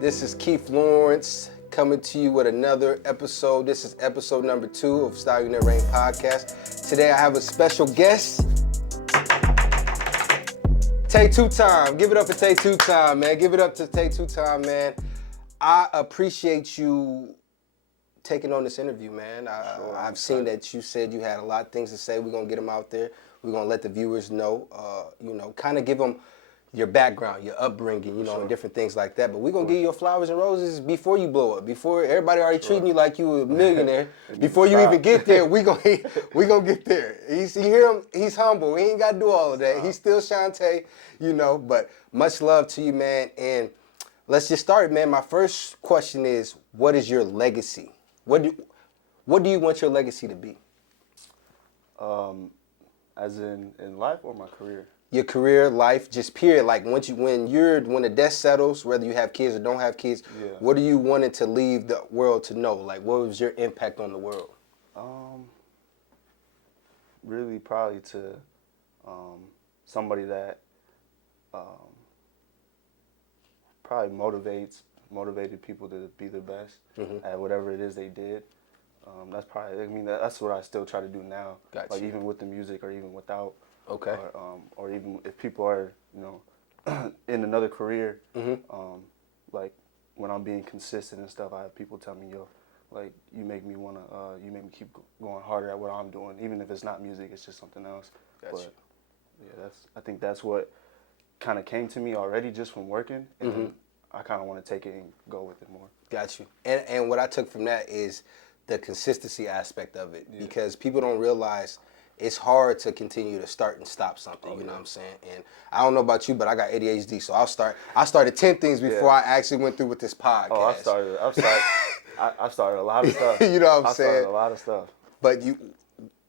This is Keith Lawrence coming to you with another episode. This is episode number 2 of Style Unit Rain podcast. Today I have a special guest. Tay Two Time. Give it up for Tay Two Time, man. Give it up to Tay Two Time, man. I appreciate you taking on this interview, man. I've seen that you said you had a lot of things to say. We're going to get them out there. We're going to let the viewers know, kind of give them your background, your upbringing, and different things like that. But we're going to give you your flowers and roses before you blow up, before everybody already treating you like you a millionaire. Before you even get there, we gonna get there. You hear him? He's humble. He ain't got to do all of that. He's still Shantae, but much love to you, man. And let's just start, man. My first question is, what is your legacy? What do you want your legacy to be? As in life or my career? Your career, life, just period. Like when the dust settles, whether you have kids or don't have kids, what do you want it to leave the world to know? Like, what was your impact on the world? Really probably to somebody that probably motivated people to be their best at whatever it is they did. That's probably, that's what I still try to do now. Gotcha. Like even with the music or even without. Okay. Or even if people are, in another career, like when I'm being consistent and stuff, I have people tell me, yo, like you make me keep going harder at what I'm doing, even if it's not music, it's just something else. Gotcha. But yeah, I think that's what kind of came to me already just from working, and then I kind of want to take it and go with it more. Got you. And what I took from that is the consistency aspect of it, because people don't realize it's hard to continue to start and stop something, you know what I'm saying? And I don't know about you, but I got ADHD, so I started 10 things before I actually went through with this podcast. Oh, I started a lot of stuff. You know what I'm I saying? started a lot of stuff. But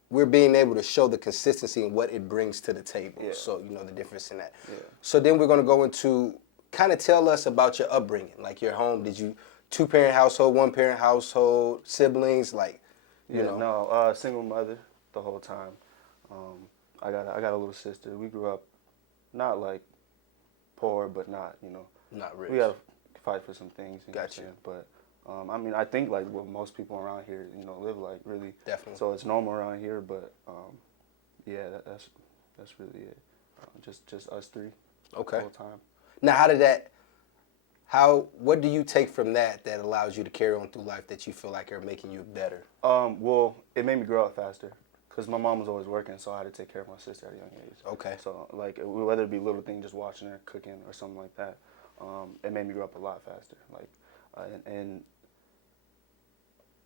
we're being able to show the consistency and what it brings to the table. Yeah. So, the difference in that. Yeah. So then we're going to go into, kind of tell us about your upbringing, like your home. Did you, 2-parent household, 1-parent household, siblings, like, No, single mother the whole time. I got a little sister. We grew up not like poor, but not, not rich. We had to fight for some things. Gotcha. But I think like what most people around here, live like really. Definitely. So it's normal around here, but that's really it. Just us three. Okay. The whole time. Now, what do you take from that allows you to carry on through life that you feel like are making you better? Well, it made me grow up faster. Because my mom was always working, so I had to take care of my sister at a young age. Okay. So, like, whether it be little things, just watching her cooking or something like that, it made me grow up a lot faster. Like, and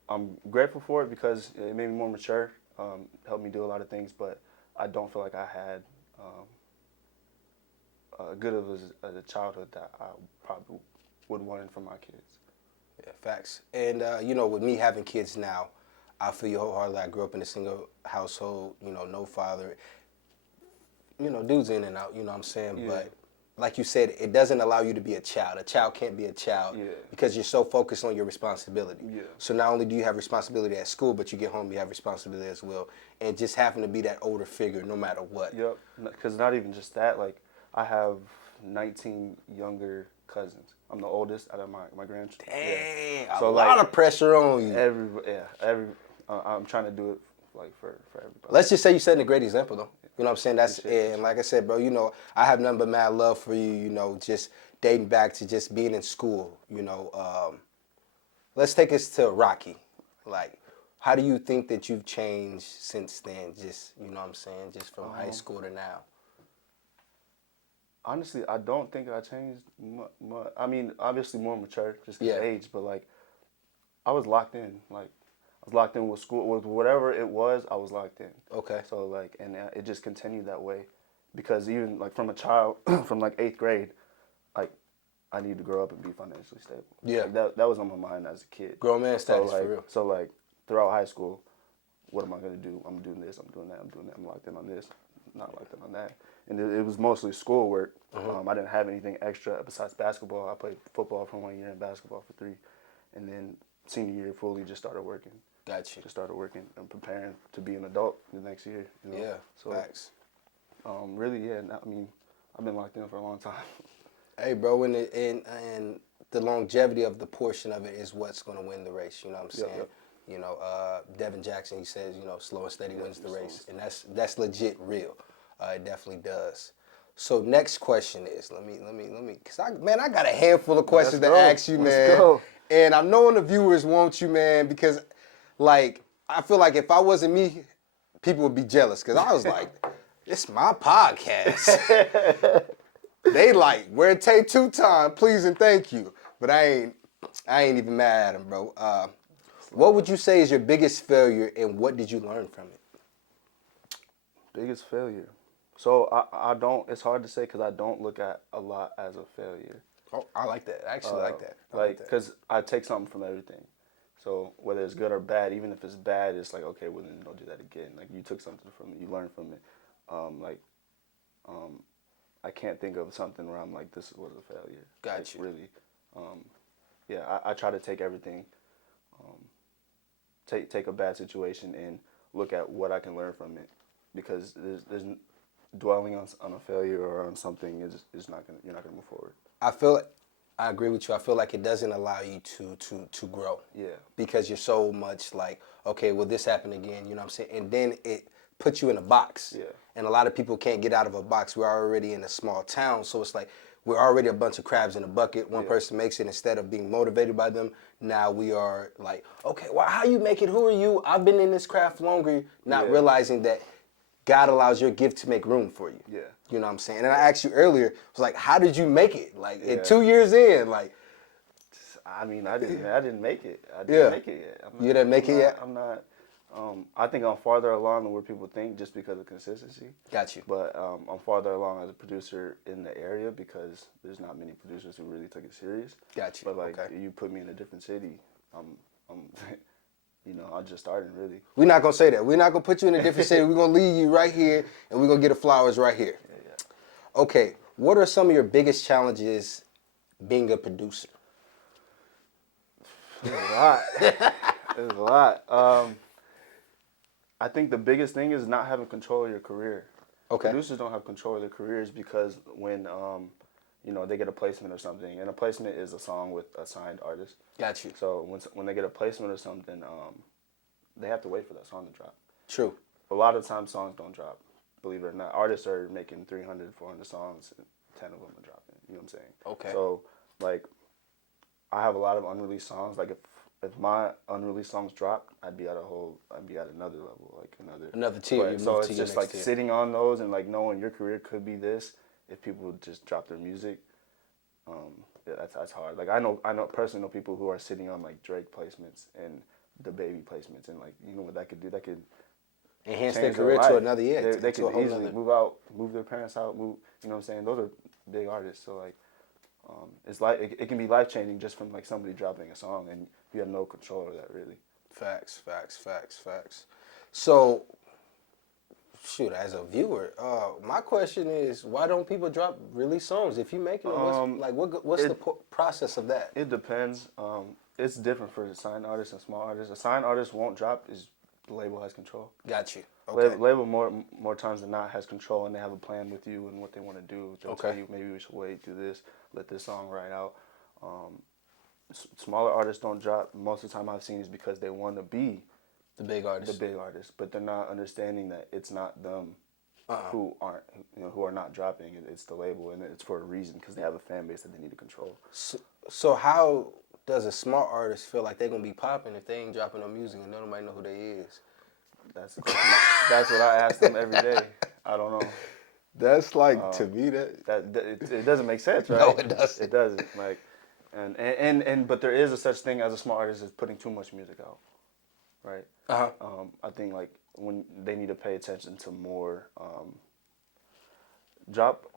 I'm grateful for it because it made me more mature, helped me do a lot of things, but I don't feel like I had good of a childhood that I probably would want it from my kids. Yeah, facts. And, with me having kids now, I feel you wholeheartedly. I grew up in a single household, no father. Dudes in and out, you know what I'm saying? Yeah. But like you said, it doesn't allow you to be a child. A child can't be a child because you're so focused on your responsibility. Yeah. So not only do you have responsibility at school, but you get home, you have responsibility as well. And just having to be that older figure no matter what. Yep, because not even just that, like, I have 19 younger cousins. I'm the oldest out of my grandchildren. Dang, So, a lot of pressure on you. I'm trying to do it like for everybody. Let's just say you're setting a great example, though. You know what I'm saying? And like I said, bro, I have nothing but mad love for you. Just dating back to just being in school. Let's take us to Rocky. Like, how do you think that you've changed since then? Just just from high school to now. Honestly, I don't think I changed much. I mean, obviously more mature, just because of age, but like, I was locked in. Like, I was locked in with school, with whatever it was, I was locked in. Okay. So like, and it just continued that way, because even like from a child, from like 8th grade, like, I need to grow up and be financially stable. Yeah. Like, that was on my mind as a kid. Grown man status, so, like, for real. So like, throughout high school, what am I gonna do? I'm doing this, I'm doing that, I'm locked in on this, not locked in on that. And it was mostly schoolwork. I didn't have anything extra besides basketball. I played football for 1 year and basketball for 3. And then senior year fully just started working. Gotcha. Just started working and preparing to be an adult the next year. Yeah, so, facts. Really, I've been locked in for a long time. Hey, bro, and the longevity of the portion of it is what's going to win the race. You know what I'm saying? Yep. You know, Devin Jackson, he says, you know, slow and steady wins the race, and that's legit real. It definitely does. So next question is, let me, cause I got a handful of questions to ask you, man. Let's go. And I'm knowing the viewers want you, man, because, like, I feel like if I wasn't me, people would be jealous, cause I was like, it's my podcast. They like, where it take 2 time, please and thank you. But I ain't even mad at him, bro. What would you say is your biggest failure, and what did you learn from it? Biggest failure. So I don't. It's hard to say because I don't look at a lot as a failure. Oh, I like that. I actually like that. Like, because I take something from everything. So whether it's good or bad, even if it's bad, it's like, okay, well, then don't do that again. Like, you took something from it, you learned from it. I can't think of something where I'm like, this was a failure. Got you. Really. Yeah, I try to take everything, take a bad situation and look at what I can learn from it. Because there's dwelling on a failure or on something is not gonna, you're not gonna move forward. I agree with you. I feel like it doesn't allow you to grow. Yeah. Because you're so much like, okay, well, this happened again, you know what I'm saying? And then it puts you in a box. Yeah. And a lot of people can't get out of a box. We're already in a small town, so it's like we're already a bunch of crabs in a bucket. One person makes it, instead of being motivated by them, now we are like, okay, well, how you make it? Who are you? I've been in this craft longer, not realizing that God allows your gift to make room for you. Yeah. You know what I'm saying? And I asked you earlier, I was like, how did you make it? Like, 2 years in, like. I mean, I didn't make it. I didn't make it yet. You didn't make it yet? I'm not. I think I'm farther along than where people think just because of consistency. Got you. But I'm farther along as a producer in the area because there's not many producers who really took it serious. Got you. But like, you put me in a different city, I'm you know, I just started really. We're not gonna say that. We're not gonna put you in a different city. We're gonna leave you right here, and we're gonna get the flowers right here. Yeah. Okay. What are some of your biggest challenges being a producer? There's a lot. There's a lot. I think the biggest thing is not having control of your career. Okay. Producers don't have control of their careers because when you know, they get a placement or something, and a placement is a song with a signed artist. Got you. So when they get a placement or something, they have to wait for that song to drop. True. A lot of times songs don't drop, believe it or not. Artists are making 300, 400 songs, and 10 of them are dropping. You know what I'm saying? Okay. So, like, I have a lot of unreleased songs. Like, if my unreleased songs dropped, I'd be at another level, like another tier. So it's just like sitting on those and like knowing your career could be this if people just drop their music. Yeah, that's hard. Like, I personally know people who are sitting on like Drake placements and the Baby placements, and like, you know what that could do? That could enhance their career to another year. They could easily move their parents out, you know what I'm saying? Those are big artists. So like, it's like it can be life changing just from like somebody dropping a song, and you have no control over that really. Facts. So, shoot, as a viewer, my question is, why don't people release songs? If you making it, what's the process of that? It depends. It's different for signed artists and small artists. A signed artist won't drop is the label has control. Got you. Okay. Label more times than not has control, and they have a plan with you and what they want to do. They'll tell you, maybe we should wait, do this, let this song ride out. Smaller artists don't drop. Most of the time I've seen is because they want to be the big artists, but they're not understanding that it's not them who are not dropping. It's the label, and it's for a reason because they have a fan base that they need to control. So how does a small artist feel like they're gonna be popping if they ain't dropping no music and nobody know who they is? That's what I ask them every day. I don't know. That's like, to me, it doesn't make sense, right? No, it doesn't. It doesn't. Like, but there is a such thing as a small artist is putting too much music out, right? I think like when they need to pay attention to more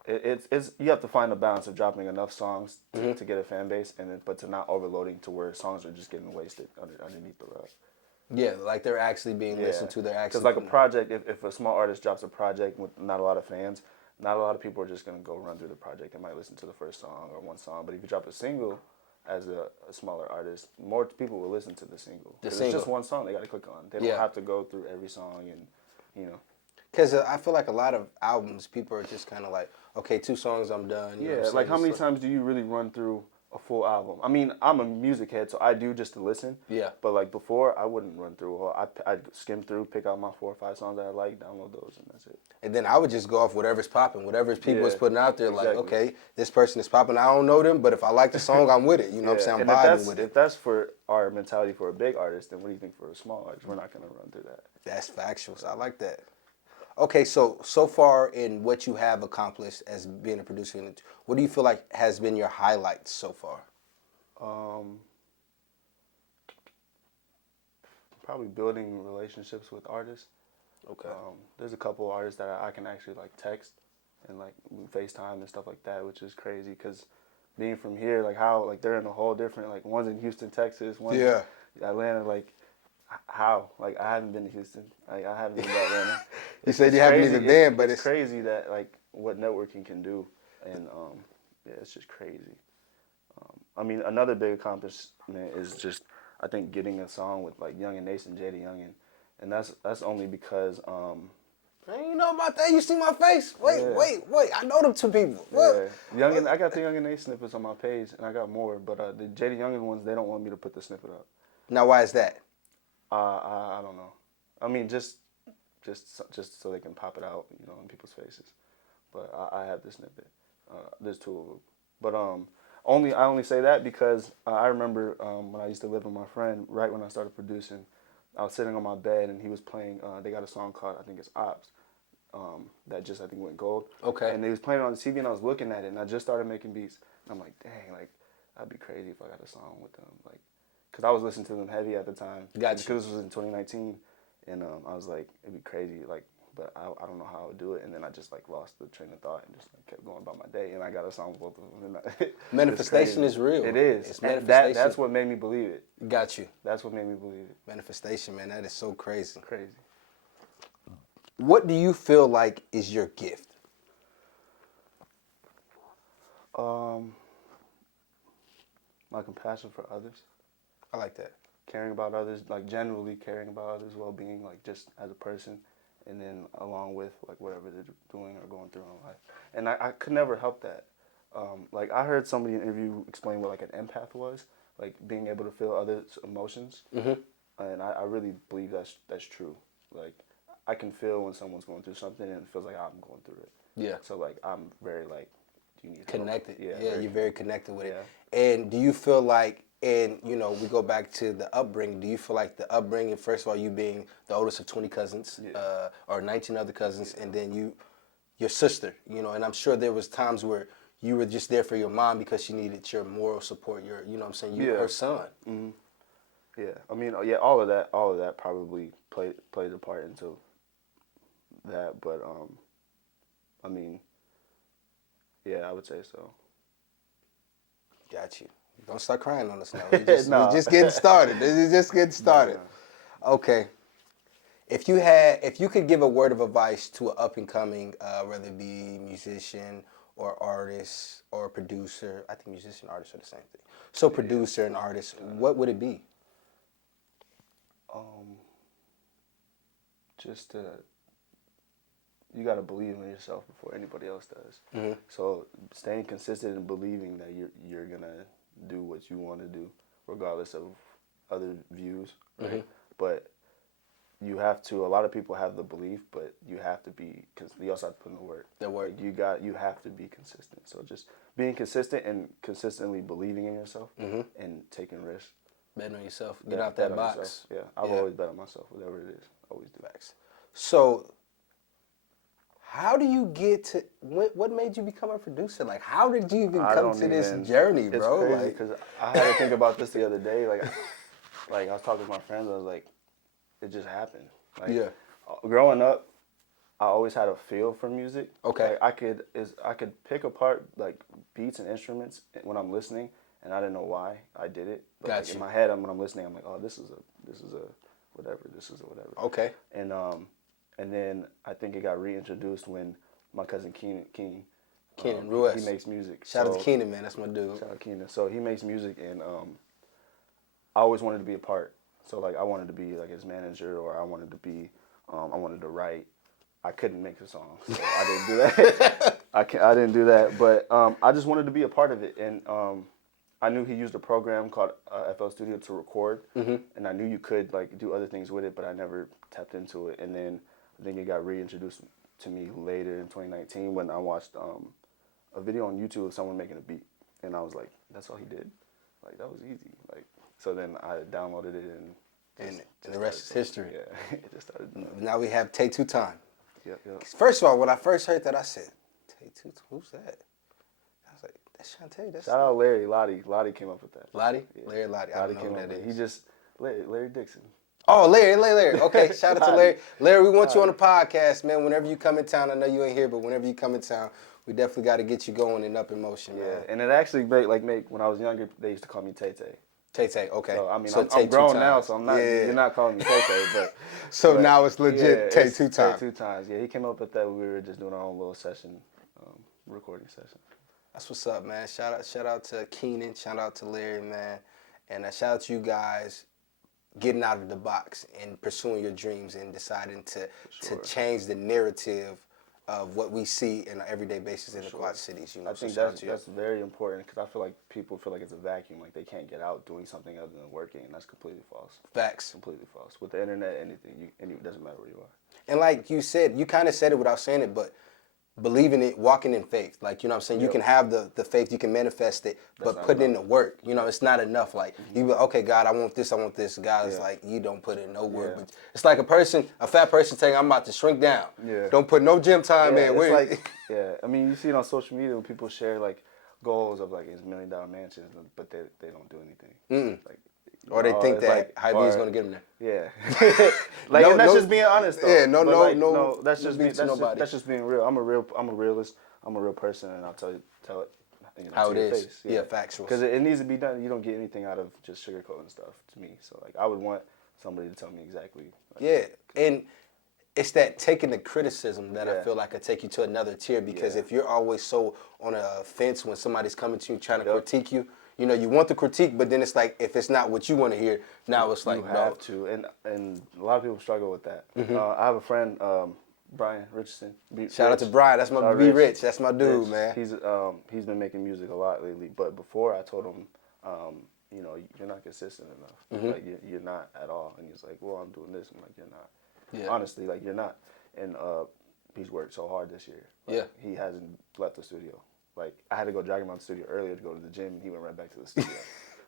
it's you have to find a balance of dropping enough songs to get a fan base, but to not overloading to where songs are just getting wasted underneath the rug. Yeah, like they're actually being listened to. They're actually, because like a project, if a small artist drops a project with not a lot of fans, not a lot of people are just gonna go run through the project. They might listen to the first song or one song, but if you drop a single as a smaller artist, more people will listen to the single. It's just one song they got to click on. They don't have to go through every song and, you know. Because I feel like a lot of albums, people are just kind of like, okay, 2 songs, I'm done. You know like how many times do you really run through a full album. I mean, I'm a music head, so I do just to listen. Yeah. But like before, I wouldn't run through. I'd skim through, pick out my 4 or 5 songs that I like, download those, and that's it. And then I would just go off whatever's popping, whatever people is Yeah, putting out there. Like, exactly. okay, this person is popping. I don't know them, but if I like the song, I'm with it. You know what I'm saying? I'm and if vibing with it. if that's for our mentality for a big artist, then what do you think for a small artist? We're not gonna run through that. That's factual. So I like that. Okay, so far in what you have accomplished as being a producer, what do you feel like has been your highlights so far? Probably building relationships with artists. Okay. There's a couple artists that I can actually like text and like FaceTime and stuff like that, which is crazy because being from here, like how like they're in a whole different like one's in Houston, Texas, one's in Atlanta. Like how like I haven't been to Houston, like I haven't been to Atlanta. You said you haven't even been, but it's crazy that like what networking can do, and yeah, it's just crazy. I mean, another big accomplishment is just I think getting a song with like Young and Nason, Jada Youngin, and that's only because I ain't know about that. You see my face? Wait. I know them two people. What? Yeah, Youngin. I got the Young and Nason snippets on my page, and I got more, but the Jada Youngin ones they don't want me to put the snippet up. Now, why is that? I don't know. I mean, just so they can pop it out, you know, in people's faces. But I have the snippet. There's 2 of them. But I only say that because I remember when I used to live with my friend, right when I started producing, I was sitting on my bed and he was playing. They got a song called I think it's Ops, that just I think went gold. Okay. And they was playing it on the TV and I was looking at it and I just started making beats. And I'm like, dang, like that'd be crazy if I got a song with them, like, cause I was listening to them heavy at the time. Gotcha. Because this was in 2019, and I was like, it'd be crazy, like. But I don't know how I would do it, and then I just like lost the train of thought and just like, kept going about my day, and I got a song with both of them. Manifestation is real. It is. It's manifestation. That's what made me believe it. Got you. That's what made me believe it. Manifestation, man, that is so crazy. Crazy. What do you feel like is your gift? My compassion for others. I like that. Caring about others, like generally caring about others' well-being, like just as a person, and then along with like whatever they're doing or going through in life. And I could never help that. Like I heard somebody in an interview explain what like an empath was, like being able to feel others' emotions. Mm-hmm. And I really believe that's true. Like I can feel when someone's going through something and it feels like I'm going through it. Yeah. So like I'm very like, do you need connected? Help? Yeah, you're very connected with it. Yeah. And do you feel like, and you know, we go back to the upbringing. Do you feel like the upbringing, first of all, you being the oldest of 20 cousins, or 19 other cousins, and then your sister, you know, and I'm sure there was times where you were just there for your mom because she needed your moral support, you know what I'm saying, her son. Mm-hmm. Yeah, I mean, yeah, all of that probably played a part into that, but I mean, yeah, I would say so. Got you. Don't start crying on us now. We're just getting started. This is just getting started. No. Okay. If you could give a word of advice to an up and coming, whether it be musician or artist or producer, I think musician and artist are the same thing. So producer and artist, what would it be? Just you got to believe in yourself before anybody else does. Mm-hmm. So staying consistent and believing that you're gonna do what you want to do, regardless of other views, right? Mm-hmm. But you have to. A lot of people have the belief, but you have to be. You also have to put in the work. The work. Like you have to be consistent. So just being consistent and consistently believing in yourself and taking risks. Betting on yourself. Get out that box. Yeah, I've always bet on myself, whatever it is. Always do. Facts. So, how do you get to? What made you become a producer? Like, how did you even come to this journey, bro? It's crazy because I had to think about this the other day. Like I was talking with my friends. I was like, it just happened. Like, growing up, I always had a feel for music. Okay. Like I could pick apart like beats and instruments when I'm listening, and I didn't know why I did it. But like, in my head, when I'm listening, I'm like, oh, this is a whatever. This is a whatever. Okay. And then I think it got reintroduced when my cousin Keenan Ruiz. He makes music. Shout out to Keenan, man. That's my dude. Shout out Keenan. So he makes music, and I always wanted to be a part. So like I wanted to be like his manager, or I wanted to write. I couldn't make a song, so I didn't do that. I didn't do that, but I just wanted to be a part of it, and I knew he used a program called FL Studio to record, and I knew you could like do other things with it, but I never tapped into it. And then I think it got reintroduced to me later in 2019 when I watched a video on YouTube of someone making a beat, and I was like, "That's all he did? Like that was easy." Like so, then I downloaded it And the rest is history. Yeah, it just started. Now we have Take Two Time. Yep. First of all, when I first heard that, I said, Take Two, who's that? I was like, that's Shantae. That's Shout out Larry Lottie. Lottie came up with that. Lottie? Yeah. Larry Lottie. I don't know who that is. He just Larry Dixon. Oh, Larry. Okay, shout out to Larry. Larry, we want you on the podcast, man. Whenever you come in town, I know you ain't here, but whenever you come in town, we definitely got to get you going and up in motion, man. Yeah, and it actually when I was younger, they used to call me Tay Tay. Tay, okay. So, I mean, so I'm grown now, so I'm not. Yeah. You're not calling me Tay Tay, but so now it's legit Tay Two Time. Tay 2 Times. Yeah, he came up with that. We were just doing our own little session, recording session. That's what's up, man. Shout out to Keenan. Shout out to Larry, man. And shout out to you guys getting out of the box and pursuing your dreams and deciding to change the narrative of what we see on an everyday basis in the Quad Cities. You know, I think that's very important because I feel like people feel like it's a vacuum, like they can't get out doing something other than working, and that's completely false. Facts. Completely false. With the internet, anything, it doesn't matter where you are. And like you said, you kind of said it without saying it, but believing it, walking in faith. Like, you know what I'm saying? Yep. You can have the faith, you can manifest it, but putting in the work. You know, it's not enough. Like, you be like, okay, God, I want this. God is like, you don't put in no work. But it's like a fat person saying, I'm about to shrink down. Yeah. Don't put no gym time in. It's like, I mean, you see it on social media when people share, like, goals of, like, $1 million mansions, but they don't do anything. Like, or they think that Hy-Vee is going to get them there. Yeah. Like, and that's just being honest, though. Yeah, that's just being real. I'm a realist. I'm a real person, and I'll tell it how it to your is. face. Yeah, factual. Because it needs to be done. You don't get anything out of just sugarcoating stuff to me. So, like, I would want somebody to tell me exactly. Like, and it's that taking the criticism that I feel like could take you to another tier, because if you're always so on a fence when somebody's coming to you trying to critique you, you know, you want the critique, but then it's like, if it's not what you want to hear, now it's like, you have to. And a lot of people struggle with that. I have a friend, Brian Richardson. Shout out to Brian. That's my B Rich. That's my dude, man. He's been making music a lot lately. But before, I told him, you know, you're not consistent enough. Like, you're not at all. And he's like, well, I'm doing this. I'm like, you're not. Yeah. Honestly, like, you're not. And he's worked so hard this year. Like, he hasn't left the studio. Like, I had to go drag him out the studio earlier to go to the gym, and he went right back to the studio.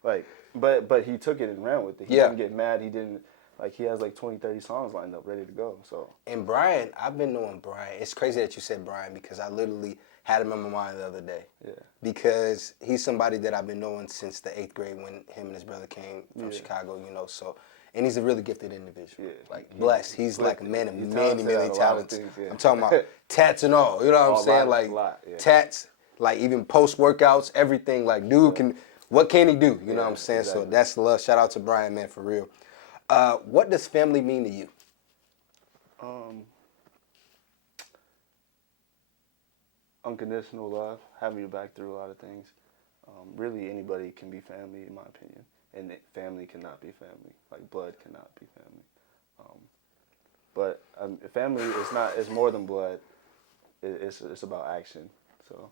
Like, but he took it and ran with it. He didn't get mad. He didn't, like, he has like 20, 30 songs lined up, ready to go. So. And Brian, I've been knowing Brian. It's crazy that you said Brian, because I literally had him in my mind the other day. Yeah. Because he's somebody that I've been knowing since the 8th grade when him and his brother came from Chicago, you know, so. And he's a really gifted individual. Yeah. Like, blessed. He's like a man of many talents. I'm talking about tats and all. You know what I'm saying? Like, tats. Like, even post-workouts, everything. Like, dude what can he do? You know what I'm saying? Exactly. So that's love. Shout out to Brian, man, for real. What does family mean to you? Unconditional love, having your back through a lot of things. Really, anybody can be family, in my opinion. And family cannot be family. Like, blood cannot be family. But family is more than blood. It's about action. So.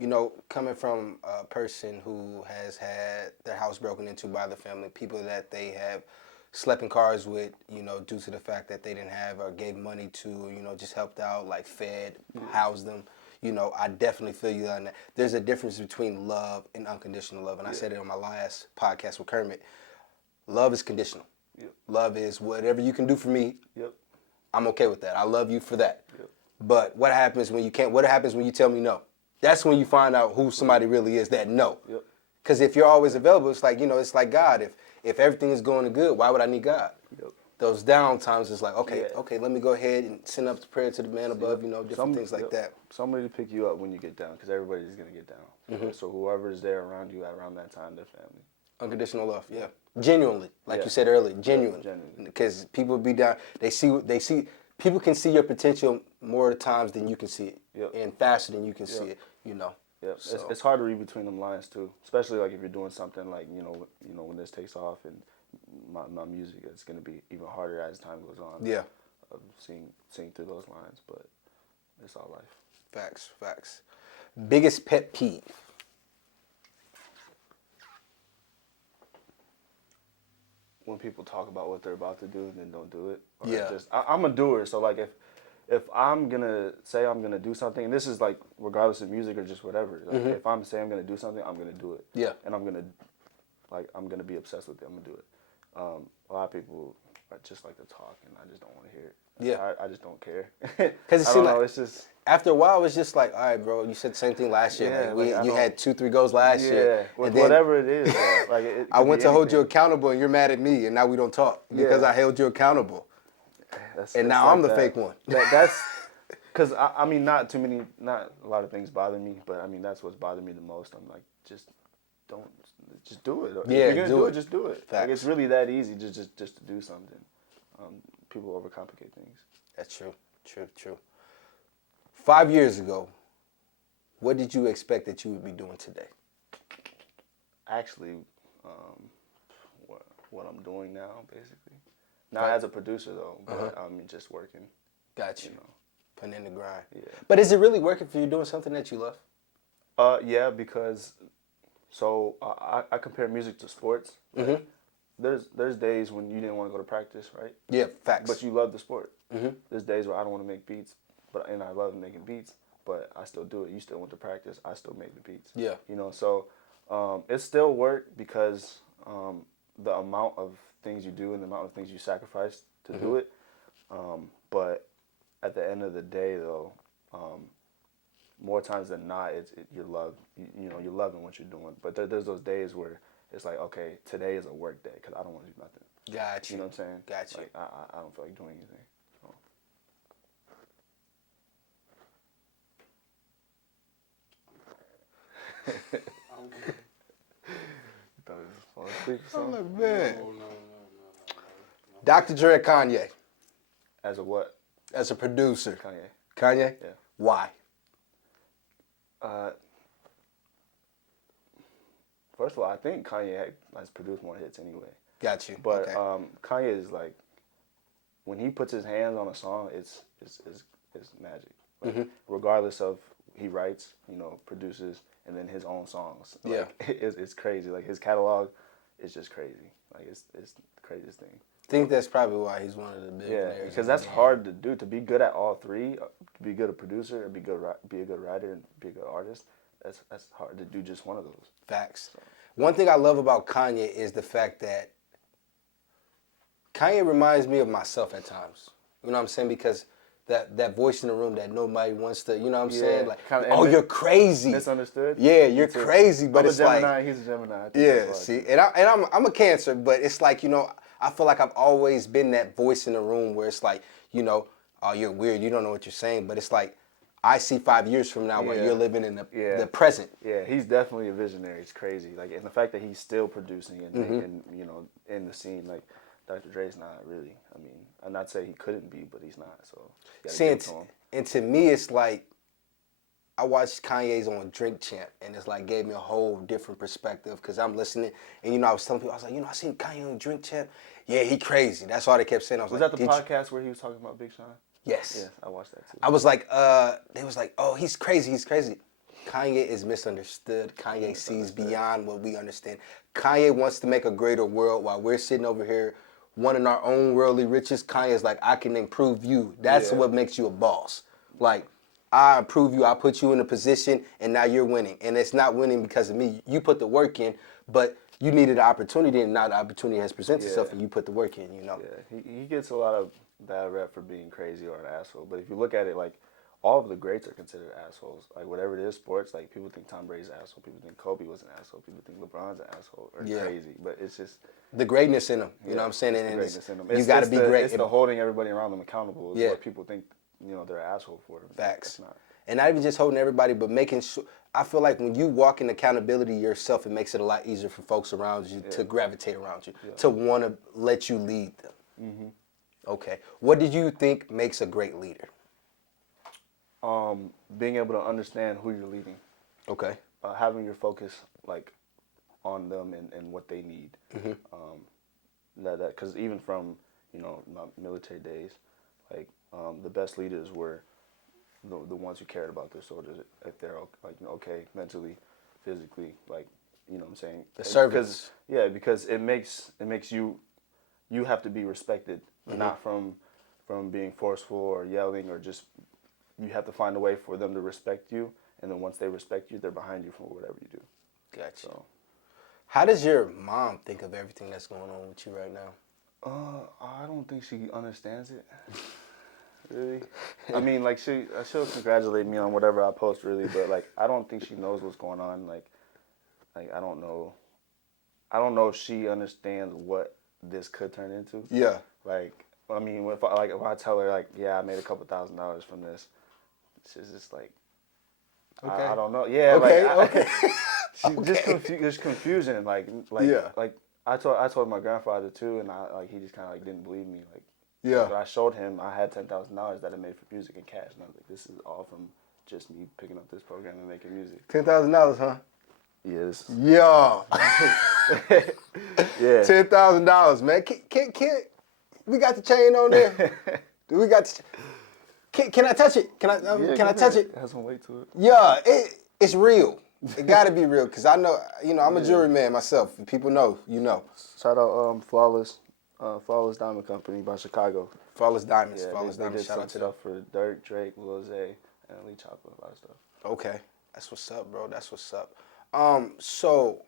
You know, coming from a person who has had their house broken into by the family, people that they have slept in cars with, you know, due to the fact that they didn't have or gave money to, you know, just helped out, like fed, housed them. You know, I definitely feel you on that. There's a difference between love and unconditional love. And I said it on my last podcast with Kermit. Love is conditional. Yep. Love is whatever you can do for me, I'm okay with that. I love you for that. Yep. But what happens when you can't? What happens when you tell me no? That's when you find out who somebody really is, that no. Because if you're always available, it's like, you know, it's like God. If everything is going good, why would I need God? Those down times, it's like, okay, let me go ahead and send up the prayer to the man above, you know, different things like that. Somebody to pick you up when you get down, because everybody's going to get down. So whoever's there around you around that time, they're family. Unconditional love, genuinely, like you said earlier, genuine. Because people be down, they see, people can see your potential more times than you can see it, and faster than you can see it, you know. Yeah, so. It's hard to read between them lines too, especially like if you're doing something like, you know when this takes off and my music, it's going to be even harder as time goes on. Yeah, of seeing through those lines, but it's all life. Facts. Biggest pet peeve. when people talk about what they're about to do and then don't do it. Or Yeah. I'm a doer, so like if I'm gonna say I'm gonna do something, and this is like regardless of music or just whatever. Like if I'm saying I'm gonna do something, I'm gonna do it. Yeah. And I'm gonna be obsessed with it. I'm gonna do it. A lot of people just like to talk, and I just don't want to hear it. Yeah. I just don't care. Because I don't know. It's just after a while, it's just like, all right, bro. You said the same thing last year. Yeah, Like, like, I you don't- had 2-3 goals last year. with and then whatever it is. Though. Like it I could went be to hold you anything. accountable, and you're mad at me, and now we don't talk because Yeah. I held you accountable. That's, And it's now like I'm the that. fake one. That's because I mean, not a lot of things bother me, but I mean that's what's bothered me the most. I'm like, just do it. If Yeah, you're gonna do do it. it, just do it. Facts. Like it's really that easy, just to do something. People overcomplicate things. That's true. True. 5 years ago, what did you expect that you would be doing today? Actually, what I'm doing now, basically, not as a producer though, but I mean just working. Got you. You know. Putting in the grind. Yeah. But is it really working for you doing something that you love? Yeah, because so I compare music to sports. Right? There's days when you didn't want to go to practice, right? Yeah, facts. But you love the sport. There's days where I don't want to make beats, and I love making beats, but I still do it. You still went to practice. I still make the beats. Yeah. You know, so it's still work because the amount of things you do and the amount of things you sacrifice to do it. But at the end of the day, though, more times than not, you're you're loving what you're doing. But there's those days where it's like, okay, today is a work day because I don't want to do nothing. Got you. You know what I'm saying? Got you. Like, I don't feel like doing anything. So. You thought it was falling asleep or something? like, man. No. Dr. Dre or Kanye As a what? as a producer? Kanye. Kanye? Yeah. Why? First of all, I think Kanye has produced more hits anyway. Got you. But okay. Kanye is like, when he puts his hands on a song, it's magic. Like, regardless of he writes, produces, and then his own songs. Like, Yeah. it's crazy. Like his catalog is just crazy. Like it's the craziest thing. I think that's probably why he's one of the Yeah, billionaires. because that's hard to do. To be good at all three, to be good a producer, and be a good writer, and be a good artist. That's hard to do just one of those. Facts. One thing I love about Kanye is the fact that Kanye reminds me of myself at times. You know what I'm saying? Because that voice in the room that nobody wants to, you know what I'm saying? Like, kinda, oh, you're crazy. Misunderstood. Yeah, Me you're too. crazy, but I'm it's a Gemini, like, he's a Gemini. I think yeah, that's why, see, too. and I'm a Cancer, but it's like, I feel like I've always been that voice in the room where it's like, oh, you're weird, you don't know what you're saying, but it's like, I see 5 years from now where Yeah. you're living in the Yeah. present. Yeah, he's definitely a visionary. It's crazy. Like, and the fact that he's still producing and in the scene, like Dr. Dre's not really. I mean, I'm not saying he couldn't be, but he's not. So you gotta give it to him. And to me, it's like, I watched Kanye's on Drink Champ, and it's like gave me a whole different perspective because I'm listening, and I was telling people, I was like, I seen Kanye on Drink Champ. Yeah, he crazy. That's all they kept saying. I was Was like, that the podcast where he was talking about Big Sean? Yes. Yes, I watched that too. I was like, they was like, oh, he's crazy. Kanye is misunderstood. Kanye sees beyond what we understand. Kanye wants to make a greater world while we're sitting over here wanting our own worldly riches. Kanye's like, I can improve you. That's what makes you a boss. Like, I improve you, I put you in a position, and now you're winning. And it's not winning because of me. You put the work in, but you needed an opportunity, and now the opportunity has presented itself, and you put the work in, Yeah, he gets a lot of bad rep for being crazy or an asshole. But if you look at it, like, all of the greats are considered assholes. Like, whatever it is, sports, like, people think Tom Brady's an asshole. People think Kobe was an asshole. People think LeBron's an asshole or crazy. But it's just... the greatness in them, you know what I'm saying? It's the And greatness in them. you got to be great. It's the holding everybody around them accountable is what people think, they're an asshole for. Facts. It's not. And not even just holding everybody, but making sure. I feel like when you walk in accountability yourself, it makes it a lot easier for folks around you to gravitate around you, to want to let you lead them. Okay. What did you think makes a great leader? Being able to understand who you're leading. Okay. Having your focus, like, on them and what they need. Because even from, my military days, like, the best leaders were the ones who cared about their soldiers, if they're okay mentally, physically, like, you know what I'm saying? The servants. Because it makes you you have to be respected, not from being forceful or yelling or just. You have to find a way for them to respect you, and then once they respect you, they're behind you for whatever you do. Gotcha. So, how does your mom think of everything that's going on with you right now? I don't think she understands it. Really, I mean, like she'll congratulate me on whatever I post, really, but like I don't think she knows what's going on. Like I don't know. I don't know if she understands what this could turn into. Yeah. Like, I mean, if I tell her like, yeah, I made a couple $1,000s from this, she's just like, Okay. I don't know. Yeah, Okay. like Okay. she Okay. just confusion. Like Yeah. like I told my grandfather too, and he just kind of like didn't believe me. Like, Yeah. but I showed him I had $10,000 that I made for music and cash, and I was like, this is all from just me picking up this program and making music. $10,000, huh? Yes. Yeah. Yeah. $10,000, man. Can we got the chain on there? Do we got the? Can I touch it? Can I touch it? Have some weight to it. Yeah, it's real. It got to be real because I know, I'm a jewelry man myself. People know, Shout out Flawless Diamond Company by Chicago. Flawless Diamonds. Yeah, Flawless they Diamonds. did Shout some out to them. stuff for Dirk, Drake, Lil Zay, and Lee Chocolate, a lot of stuff. Okay, that's what's up, bro. That's what's up. So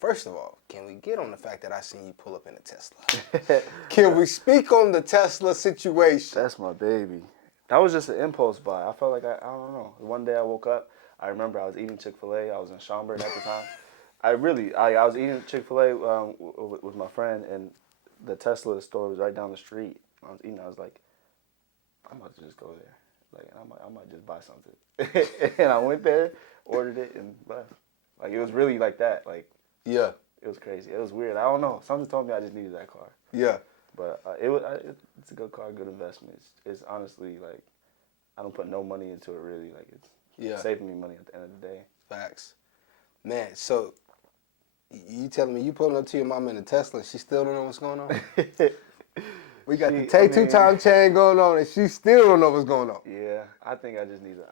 first of all, can we get on the fact that I seen you pull up in a Tesla? Can we speak on the Tesla situation? That's my baby. That was just an impulse buy. I felt like I don't know. One day I woke up. I remember I was eating Chick-fil-A. I was in Schaumburg at the time. I was eating Chick-fil-A with my friend, and the Tesla store was right down the street. I was eating. I was like, I'm about to just go there. Like, I might just buy something. And I went there, ordered it, and left. Like, it was really like that. Like, Yeah, it was crazy. It was weird. I don't know. Something told me I just needed that car. yeah. But it's a good car, good investment. It's honestly like I don't put no money into it really. Like it's saving me money at the end of the day. Facts, man. So you telling me you pulling up to your mama in a Tesla and she still don't know what's going on? We got the take two-time chain going on and she still don't know what's going on. Yeah, I think I just need to.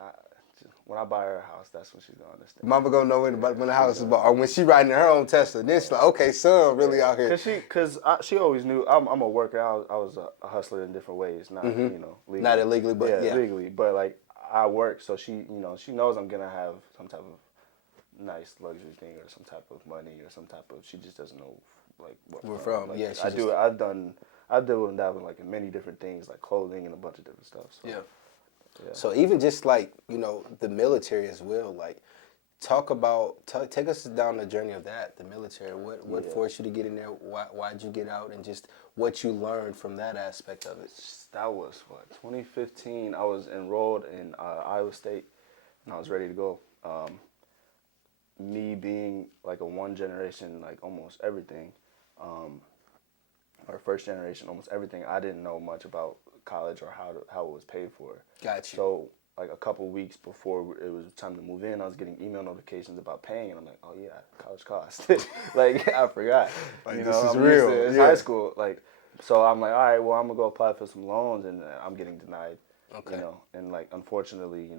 When I buy her a house, that's when she's gonna understand. Mama gonna know when the house is bought, or when she riding in her own Tesla. Then she's like, okay, son, really out here. Cause she always knew I'm a worker. I was a hustler in different ways, not legally. Not illegally, but yeah. legally. But like I work, so she she knows I'm gonna have some type of nice luxury thing or some type of money or some type of. She just doesn't know like what We're from. Like, Yeah, I do and dabble like in many different things like clothing and a bunch of different stuff. So. Yeah. Yeah. So even just like the military as well, like take us down the journey of that, the military. What forced you to get in there? Why'd you get out, and just what you learned from that aspect of it? That was 2015. I was enrolled in Iowa State, and I was ready to go. Me being like a one generation, like almost everything, or first generation, almost everything. I didn't know much about college or how it was paid for. Got you. So like a couple weeks before it was time to move in, I was getting email notifications about paying, and I'm like, oh yeah, college costs. Like I forgot. Like this is I'm real. used to, it's high school. Like so I'm like, all right, well I'm gonna go apply for some loans, and I'm getting denied. Okay. And like unfortunately,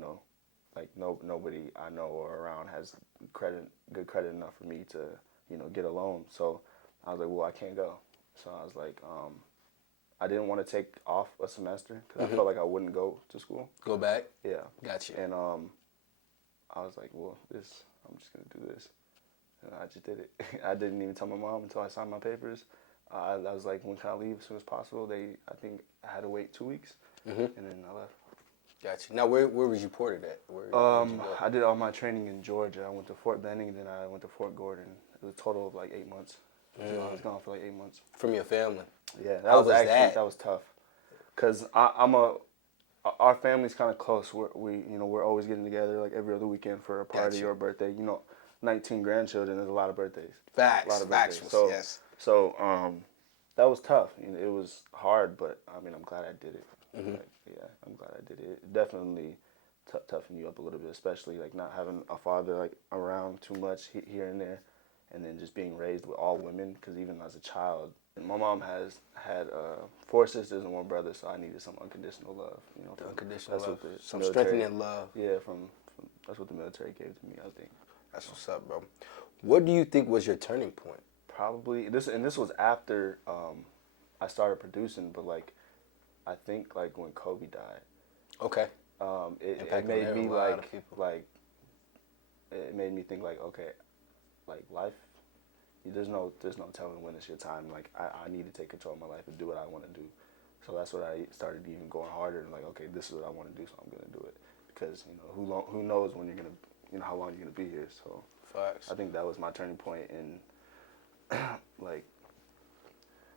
like nobody I know or around has good credit enough for me to get a loan. So I was like, well I can't go. So I was like, I didn't want to take off a semester because I felt like I wouldn't go to school. Go back? Yeah. Gotcha. And I was like, well, I'm just going to do this. And I just did it. I didn't even tell my mom until I signed my papers. I was like, when can I leave as soon as possible? I think I had to wait 2 weeks, and then I left. Gotcha. Now, where was you ported at? Where'd you go? I did all my training in Georgia. I went to Fort Benning, and then I went to Fort Gordon. It was a total of like 8 months. I was gone for like 8 months. From your family? Yeah, How was that was tough. Cause our family's kind of close. We're always getting together like every other weekend for a party or a birthday. 19 grandchildren is a lot of birthdays. Facts. A lot of birthdays. Facts. So, yes. So that was tough. It was hard, but I mean I'm glad I did it. I'm glad I did it. It definitely toughened you up a little bit, especially like not having a father like around too much here and there, and then just being raised with all women. Because even as a child, my mom has had 4 sisters and 1 brother, so I needed some unconditional love. Unconditional that's love. What the Some military, strengthening love. Yeah, from that's what the military gave to me, I think. That's what's up, bro. What do you think was your turning point? Probably this was after I started producing, but like I think like when Kobe died, Okay. it made me like it made me think like, okay, like life, there's no telling when it's your time. Like I need to take control of my life and do what I want to do. So that's what I started even going harder and like, okay, this is what I want to do, so I'm gonna do it. Because who knows when you're gonna how long you're gonna be here. So Facts. I think that was my turning point in like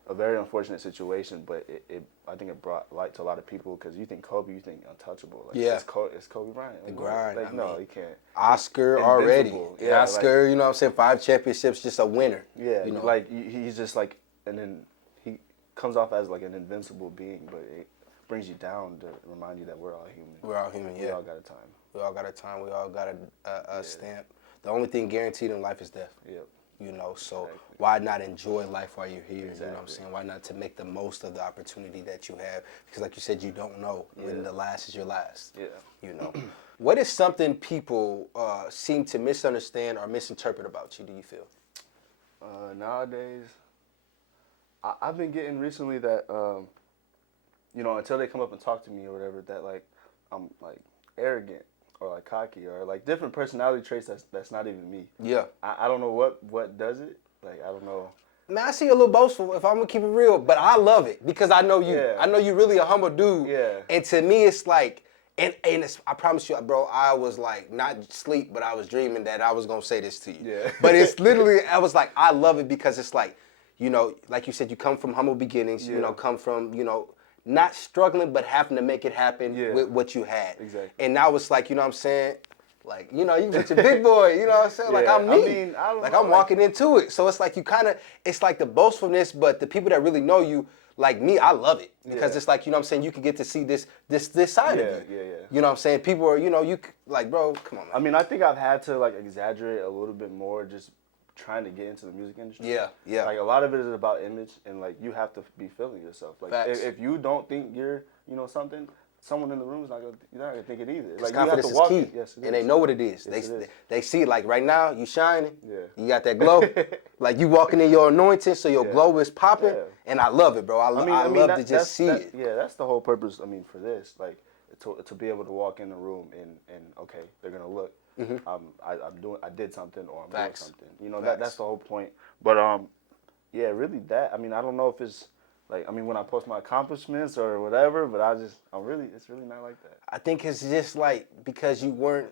a very unfortunate situation, but I think it brought light to a lot of people because you think Kobe, you think untouchable. Like, Yeah. It's Kobe Bryant. The grind. Like, no, he can't. Oscar Invincible. already. Yeah, Oscar, like, you know what I'm saying? 5 championships, just a winner. Yeah, you know? like he's just like, and then he comes off as like an invincible being, but it brings you down to remind you that we're all human. We're all human, yeah. We all got a time. We all got a time. We all got a stamp. The only thing guaranteed in life is death. Yep. You know, so Exactly. why not enjoy life while you're here? Exactly. You know what I'm saying? Why not to make the most of the opportunity that you have? Because like you said, you don't know when the last is your last. Yeah. You know. What is something people seem to misunderstand or misinterpret about you, do you feel? Nowadays, I've been getting recently that, until they come up and talk to me or whatever, that like I'm like arrogant or like cocky or like different personality traits that's not even me. Yeah. I don't know what does it. Like I don't know. Man, I see you a little boastful if I'm gonna keep it real, but I love it because I know you. Yeah. I know you're really a humble dude. Yeah. And to me, it's like, and it's, I promise you, bro, I was like, not asleep, but I was dreaming that I was gonna say this to you. Yeah. But it's literally, I was like, I love it because it's like, like you said, you come from humble beginnings, come from, not struggling, but having to make it happen with what you had. Exactly. And now it's like, you know what I'm saying? Like, you get your big boy, you know what I'm saying? Like, I'm me. I mean, I don't like, know, I'm walking into it. So it's like it's like the boastfulness, but the people that really know you, like me, I love it. Because it's like, you know what I'm saying? You can get to see this side of you. Yeah. You know what I'm saying? People are, you like, bro, come on, man. I mean, I think I've had to like exaggerate a little bit more just trying to get into the music industry. Yeah. Like a lot of it is about image and like you have to be feeling yourself. Like if you don't think you're, something, someone in the room is not gonna think it either. Like confidence you have to walk is key, it. Yes, it and is. they know what it is. Yes, it is. They see it. Like right now, you shining. Yeah. You got that glow. Like you walking in your anointing, so your glow is popping, and I love it, bro. I love to just see it. Yeah, that's the whole purpose. I mean, for this, like to be able to walk in the room and okay, they're gonna look. I did something or I'm doing something. That's the whole point. But yeah, really that. I mean, I don't know if it's like, I mean, when I post my accomplishments or whatever, but it's really not like that. I think it's just like because you weren't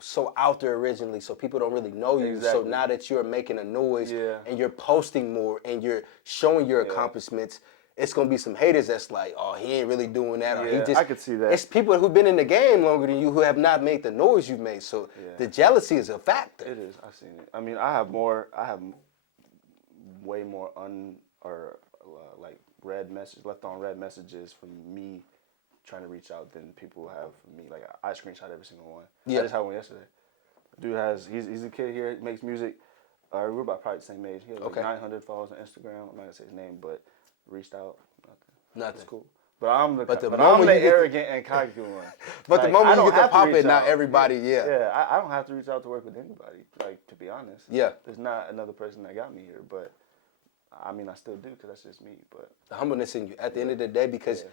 so out there originally, so people don't really know you. Exactly. So now that you're making a noise Yeah. and you're posting more and you're showing your accomplishments, it's gonna be some haters that's like, oh, he ain't really doing that, or he just. I could see that. It's people who've been in the game longer than you who have not made the noise you've made. So the jealousy is a factor. It is. I've seen it. I mean, I have way more like left on red messages from me trying to reach out than people have from me. Like I screenshot every single one. Yeah. I just had one yesterday. Dude he's a kid here, makes music. We're about probably the same age. He has like 900 followers on Instagram. I'm not gonna say his name, but reached out. Nothing. It's cool. But I'm the moment you get arrogant and cocky one. But like, the moment you get to pop reach it, not out. everybody, Yeah, I don't have to reach out to work with anybody, like, to be honest. Yeah. There's not another person that got me here, but, I mean, I still do because that's just me, but. The humbleness in you at the end of the day, because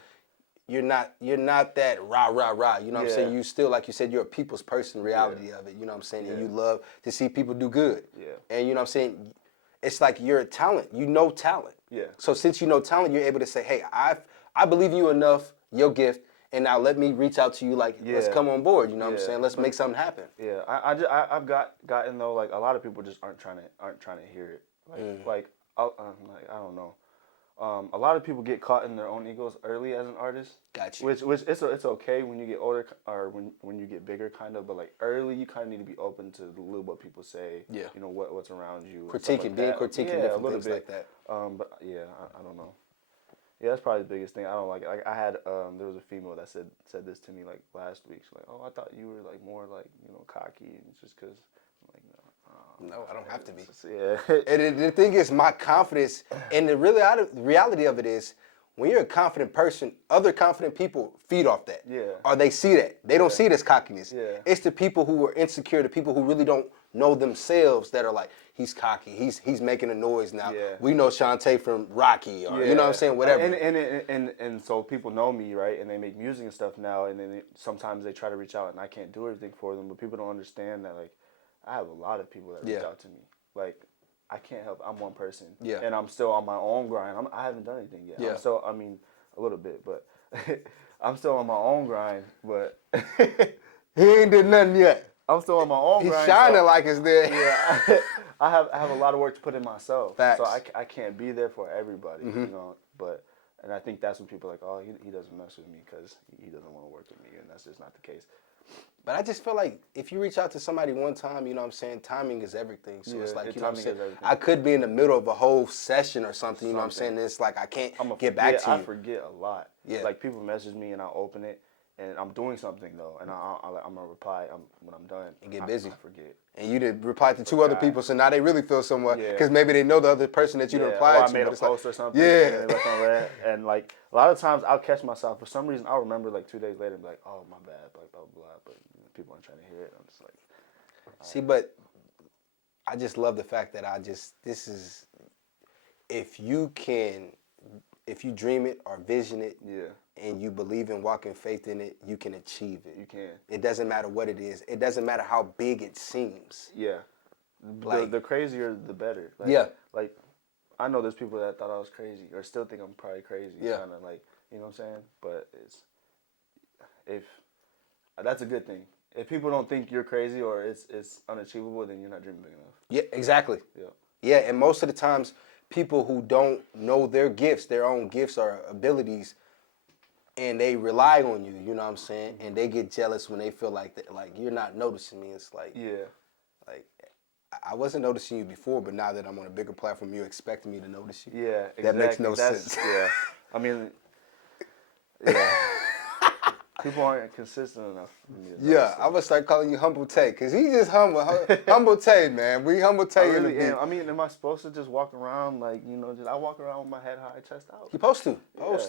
you're not that rah, rah, rah, you know what I'm saying? You still, like you said, you're a people's person reality of it, you know what I'm saying? And you love to see people do good. Yeah. And you know what I'm saying? It's like you're a talent. You know talent. Yeah. So since you know talent, you're able to say, hey, I believe in you enough, your gift, and now let me reach out to you like, let's come on board, you know what I'm saying? Let's make something happen. Yeah, I've gotten though, like a lot of people just aren't trying to hear it. Like I don't know. A lot of people get caught in their own egos early as an artist. Got you. Which it's okay when you get older or when you get bigger, kind of. But like early, you kind of need to be open to the little what people say. Yeah. You know what's around you. Critiquing, being critiquing different things like that. But yeah, I don't know. Yeah, that's probably the biggest thing. I don't like it. Like I had there was a female that said this to me like last week. She's like, oh, I thought you were like more like cocky, and it's just because I'm like no, I don't have to be. Yeah. And the thing is, my confidence, and the reality of it is, when you're a confident person, other confident people feed off that. Yeah. Or they see that. They don't see it as cockiness. Yeah. It's the people who are insecure, the people who really don't know themselves that are like, he's cocky, he's making a noise now. Yeah. We know Shantae from Rocky, or you know what I'm saying, whatever. And so people know me, right? And they make music and stuff now, and then sometimes they try to reach out, and I can't do everything for them. But people don't understand that, like, I have a lot of people that reach out to me. Like, I can't help. I'm one person. Yeah. And I'm still on my own grind. I haven't done anything yet. Yeah. I'm still, I mean, a little bit, but I'm still on my own grind. But He ain't did nothing yet. I'm still on my own He's grind. shining like it's there. Yeah. I have a lot of work to put in myself. Facts. So I can't be there for everybody, you know. But and I think that's when people are like, oh, he doesn't mess with me because he doesn't want to work with me, and that's just not the case. But I just feel like if you reach out to somebody one time, you know what I'm saying, timing is everything. So it's like, you know what I'm saying, I could be in the middle of a whole session or something, you know what I'm saying, and it's like I can't get back to you. I forget a lot. Yeah. Like people message me and I open it, and I'm doing something though, and I'm gonna reply when I'm done. And get busy. I forget. And you did reply to two other people, so now they really feel somewhat, because maybe they know the other person that you replied to. I made a post or something. Yeah. And they left on red. And like a lot of times I'll catch myself. For some reason I'll remember like 2 days later and be like, oh my bad, like blah blah blah. But people aren't trying to hear it. I'm just like. See, but I just love the fact that this is, if you dream it or vision it, and you believe in walking faith in it, you can achieve it. You can. It doesn't matter what it is. It doesn't matter how big it seems. Yeah. Like, the crazier, the better. Like, yeah. Like, I know there's people that thought I was crazy or still think I'm probably crazy. Yeah. Kind of like, you know what I'm saying? But that's a good thing. If people don't think you're crazy or it's unachievable, then you're not dreaming big enough. Yeah, exactly. Yeah. Yeah, and most of the times, people who don't know their gifts, their own gifts or abilities, and they rely on you, you know what I'm saying? And they get jealous when they feel like that, like you're not noticing me. It's like, like I wasn't noticing you before, but now that I'm on a bigger platform, you're expecting me to notice you. Yeah, exactly. That makes no sense. Yeah, I mean, yeah. People aren't consistent enough for me to notice I'm gonna start calling you Humble Tay, cause he just humble, Humble Tay, man. We Humble Tay in the beat. I mean, am I supposed to just walk around like, you know, I walk around with my head high, chest out? You're supposed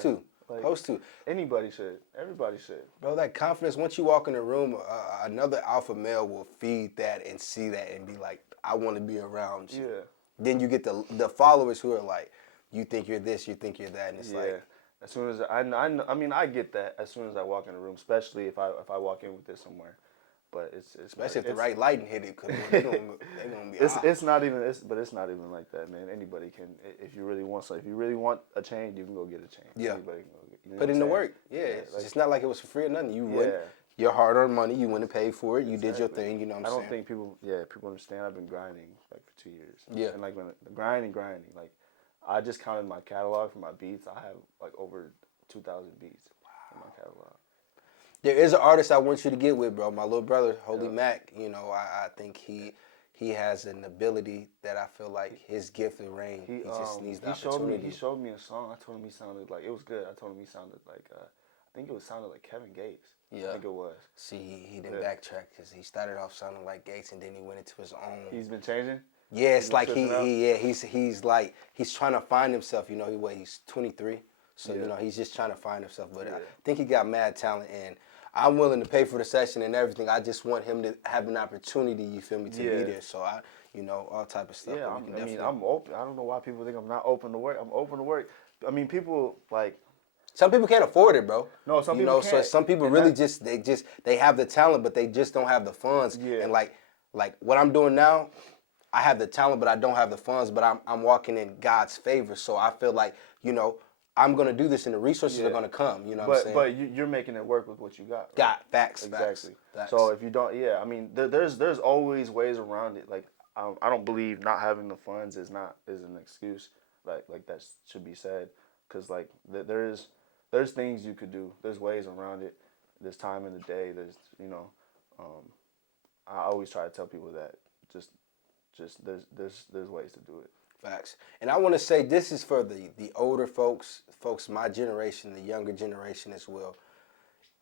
to. Like, Supposed to. Anybody should. Everybody should. Bro, that confidence, once you walk in the room, another alpha male will feed that and see that and be like, I want to be around you. Yeah. Then you get the followers who are like, you think you're this, you think you're that, and it's like. As soon as I mean, I get that as soon as I walk in the room, especially if I walk in with this somewhere. But it's especially if the right lighting hit it, because they're gonna be. It's not even like that, man. Anybody can, if you really want something. If you really want a chain, you can go get a chain. Yeah. Anybody can go get. You know Put in the saying? work. Yeah, like, it's not like it was for free or nothing. You went your hard-earned money. You went and paid for it. You did your thing. You know what I'm saying? I don't think people understand. I've been grinding like for 2 years. Yeah. And like grinding. Like I just counted my catalog for my beats. I have like over 2,000 beats in my catalog. There is an artist I want you to get with, bro. My little brother, Holy Mac. You know, I think he has an ability that I feel like his gift and reign. He just needs the opportunity. He showed me a song. I told him he sounded like, it was good. I told him he sounded like, I think it sounded like Kevin Gates. Yeah. I think it was. See, he didn't backtrack because he started off sounding like Gates and then he went into his own. He's been changing? Yeah, it's like he's like, he's trying to find himself. You know, he's 23. So, you know, he's just trying to find himself. But I think he got mad talent, and I'm willing to pay for the session and everything. I just want him to have an opportunity, you feel me, to be there. So, you know, all type of stuff. Yeah, I'm open. I don't know why people think I'm not open to work. I'm open to work. I mean, people, like... Some people can't afford it, bro. No, some people can't. So some people really they have the talent, but they just don't have the funds. Yeah. And like what I'm doing now, I have the talent, but I don't have the funds, but I'm walking in God's favor. So I feel like, you know, I'm going to do this and the resources are going to come, you know what I'm saying? But you're making it work with what you got. Right? Got facts. Exactly. Facts. So if you don't, I mean, there's always ways around it. Like, I don't believe not having the funds is an excuse. Like that should be said. Because, like, there's things you could do. There's ways around it. There's time in the day. There's, you know, I always try to tell people that just there's ways to do it. Facts. And I want to say this is for the older folks my generation, the younger generation as well.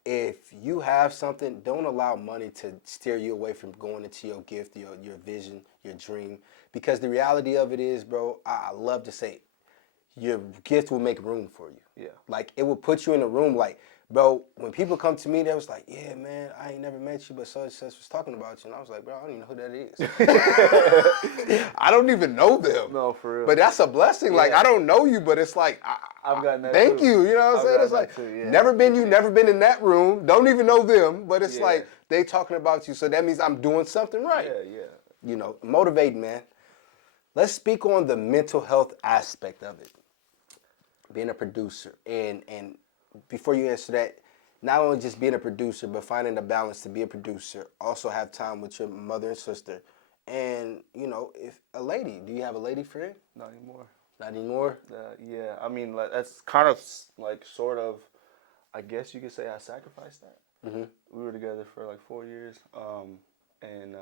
If you have something, don't allow money to steer you away from going into your gift, your vision, your dream. Because the reality of it is, bro, I love to say, your gift will make room for you. Yeah. Like it will put you in a room. Like, bro, when people come to me, they was like, "Yeah, man, I ain't never met you, but such and such was talking about you," and I was like, "Bro, I don't even know who that is. I don't even know them." No, for real. But that's a blessing. Like Yeah. I don't know you, but it's like, I've gotten that thank too. you. You know what I'm I've saying? It's gotten like that too, yeah. never been you, never been in that room. Don't even know them, but it's Yeah. like they talking about you. So that means I'm doing something right. Yeah, yeah. You know, motivating, man. Let's speak on the mental health aspect of it. Being a producer, and before you answer that, not only just being a producer, but finding the balance to be a producer, also have time with your mother and sister, and you know, if a lady, do you have a lady friend? Not anymore. Not anymore. Yeah, I mean, like, that's kind of like sort of, I guess you could say I sacrificed that. Mm-hmm. We were together for like 4 years, and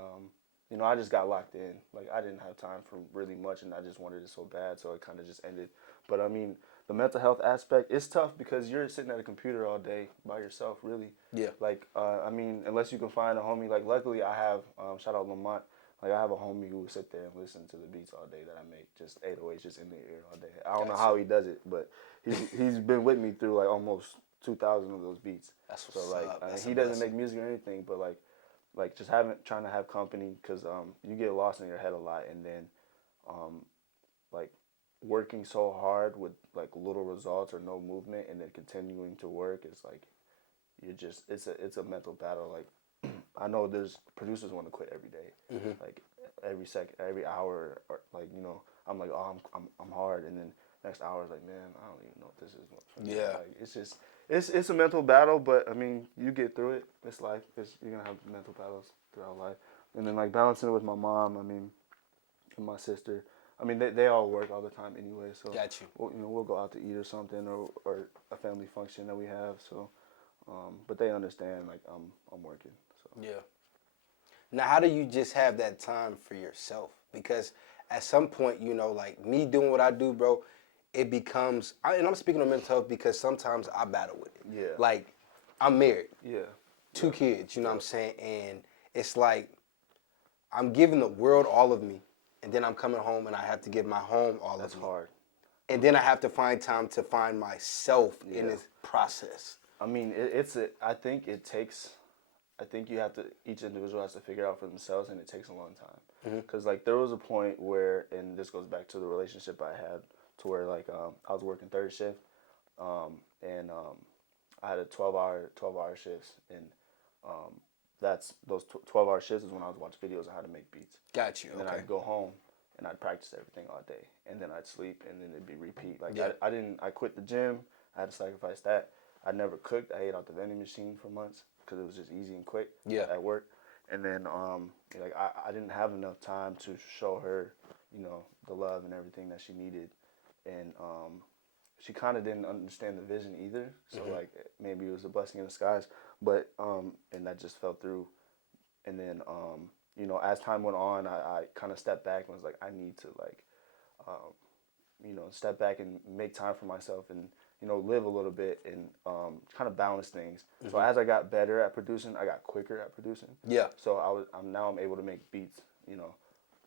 you know, I just got locked in. Like, I didn't have time for really much, and I just wanted it so bad, so it kind of just ended. But I mean, the mental health aspect, it's tough because you're sitting at a computer all day by yourself, really. Yeah. Like, I mean, unless you can find a homie. Like, luckily, I have shout out Lamont. Like, I have a homie who will sit there and listen to the beats all day that I make, just 808s just in the ear all day. I don't know how he does it, but he's been with me through like almost 2,000 of those beats. That's So what's like, up. That's he a doesn't blessing. make music or anything, but like just trying to have company, because you get lost in your head a lot, and then like working so hard with like little results or no movement, and then continuing to work is like, you're just, it's a mental battle. Like, I know there's producers want to quit every day, like every second, every hour, or like, you know, I'm like, oh, I'm hard, and then next hour is like, man, I don't even know if this is for me. Yeah. Like, it's just, it's a mental battle, but I mean, you get through it. It's life. You're gonna have mental battles throughout life, and then like balancing it with my mom. I mean, and my sister. I mean, they all work all the time anyway, so Got you. we'll go out to eat or something, or a family function that we have. So, but they understand, like, I'm working. So Yeah. Now, how do you just have that time for yourself? Because at some point, you know, like me doing what I do, bro, it becomes, and I'm speaking of mental health because sometimes I battle with it. Yeah. Like, I'm married, yeah, 2 kids, you know what I'm saying? And it's like, I'm giving the world all of me, and then I'm coming home and I have to give my home all that's of me. hard. And then I have to find time to find myself in Yeah. this process. I mean, I think it takes. I think you have to. Each individual has to figure out for themselves, and it takes a long time. Because like there was a point where, and this goes back to the relationship I had, to where like I was working third shift, and I had a 12-hour shifts, and that's those 12-hour shifts is when I was watching videos on how to make beats. Got you. And then Okay. I'd go home and I'd practice everything all day, and then I'd sleep, and then it'd be repeat. Like, Yeah. I quit the gym. I had to sacrifice that. I never cooked. I ate out the vending machine for months because it was just easy and quick. Yeah. At work, and then like I didn't have enough time to show her, you know, the love and everything that she needed, and she kind of didn't understand the vision either. So like maybe it was a blessing in disguise, but and that just fell through. And then you know, as time went on, I kind of stepped back and was like, I need to like you know, step back and make time for myself, and you know, live a little bit, and kind of balance things. So as I got better at producing, I got quicker at producing. Yeah. So I'm able to make beats, you know,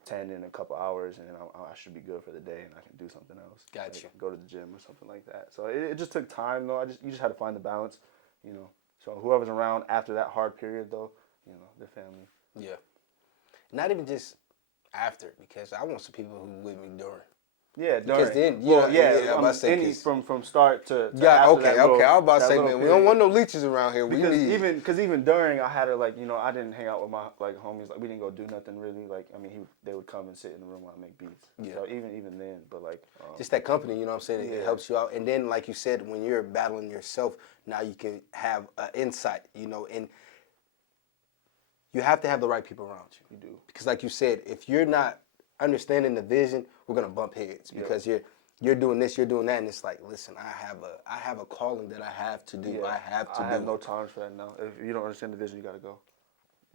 10 in a couple hours, and then I should be good for the day, and I can do something else. Got like you. Go to the gym or something like that. So it just took time though. You just had to find the balance, you know. So whoever's around after that hard period though, you know, their family. Yeah. Not even just after, because I want some people who with me during. Yeah, Because during. then, you Well, know, yeah, I'm about to say, any from start to yeah, after okay, that little, okay. I was about to that say, little man, we don't period. want no leeches around here. We Because need even during, I had to, like, you know, I didn't hang out with my like homies. Like, we didn't go do nothing really. Like, I mean, they would come and sit in the room while I make beats. Yeah. So even then, but like just that company. You know what I'm saying? It Yeah. helps you out. And then, like you said, when you're battling yourself, now you can have insight. You know, and you have to have the right people around you. You do. Because, like you said, if you're not understanding the vision, we're gonna bump heads because you're doing this, you're doing that, and it's like, listen, I have a calling that I have to do. Yeah. I have to I do. have no tolerance for that now. If you don't understand the vision, you gotta go.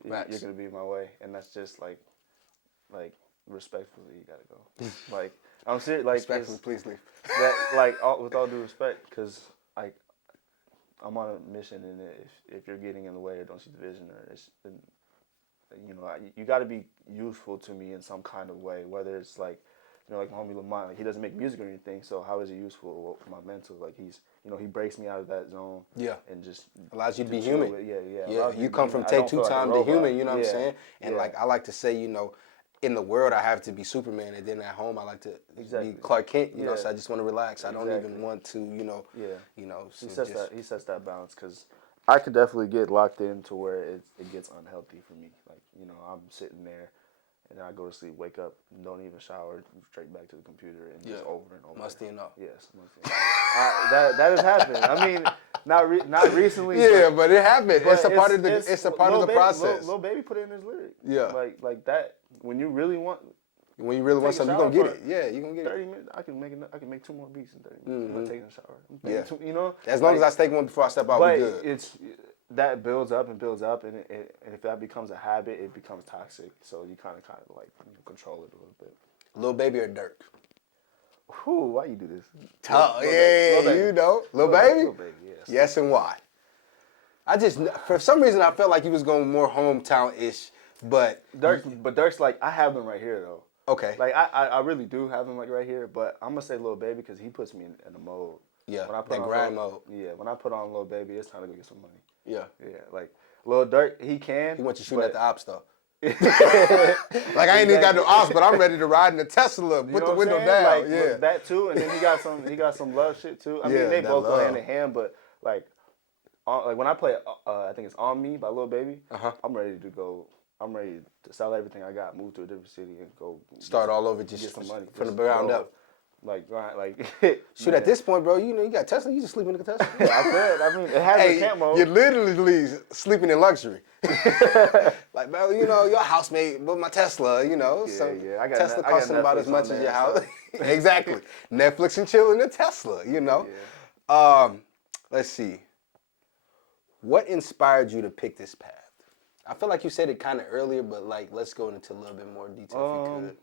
Facts. You're gonna be in my way, and that's just like respectfully, you gotta go. Like, I'm serious. Like, Respectfully, please leave. that, like, with all due respect, because like I'm on a mission, and if you're getting in the way or don't see the vision, or then, you know, you got to be useful to me in some kind of way, whether it's like like my homie Lamont, like he doesn't make music or anything, so how is it useful? Well, for my mental, like he's, he breaks me out of that zone. Yeah. And just allows you to be chill human. with- yeah. Yeah, Allows me you to be come human. from I take don't two feel like a time to robot. human, you know what I'm Yeah, saying? And yeah. like I like to say, in the world I have to be Superman, and then at home I like to Exactly. be Clark Kent, you know, Yeah. so I just want to relax. I don't Exactly. even want to, Yeah. so He sets that balance, because I could definitely get locked into where it gets unhealthy for me. Like, I'm sitting there and then I go to sleep, wake up, don't even shower, straight back to the computer, and just over and over. Musty enough. Yes, musty enough. That has happened. I mean, not recently. Yeah, but it happened. but It's a part of the process. Lil Baby put it in his lyric. Yeah. Like that. When you really want, When you really want take a something, you're gonna shower get it. Yeah, you're gonna get 30 it. minutes, I can make 2 more beats in 30 minutes. I'm not taking a shower. Yeah. As Like, long as I take one before I step out, but we're good. that builds up, and if that becomes a habit, it becomes toxic. So you kind of like control it a little bit. Lil Baby or Dirk? Whew, why you do this? Lil Baby. Lil Baby? Lil Baby, yes. Yes, and why? For some reason, I felt like he was going more hometown-ish, but Dirk's like, I have him right here though. okay. Like I really do have him like right here, but I'm gonna say Lil Baby because he puts me in a mode. Yeah, when I put that on grind mode. Yeah, when I put on Lil Baby, it's time to go get some money. Yeah. Yeah, like Lil Dirk, he can. He wants you shooting at the ops though. Like Like I ain't even got no ops, but I'm ready to ride in the Tesla, put the window down. Like, yeah. that too, and then he got some love shit too. I Yeah, mean, they that both go love. hand in hand, but like when I play, I think it's On Me by Lil Baby. I'm ready to go. I'm ready to sell everything I got, move to a different city, and go Start all over, just get some money from the just ground roll. up. Like Shoot, at this point, bro, you got Tesla. You just sleeping in the Tesla. I could. I mean, it has a camp mode. You're literally sleeping in luxury. Like, bro, your housemate with my Tesla. I got I Tesla got costing about Netflix as much on as there, your house. so. Exactly. Netflix and chill in a Tesla. Let's see. What inspired you to pick this path? I feel like you said it kind of earlier, but like, let's go into a little bit more detail if you could.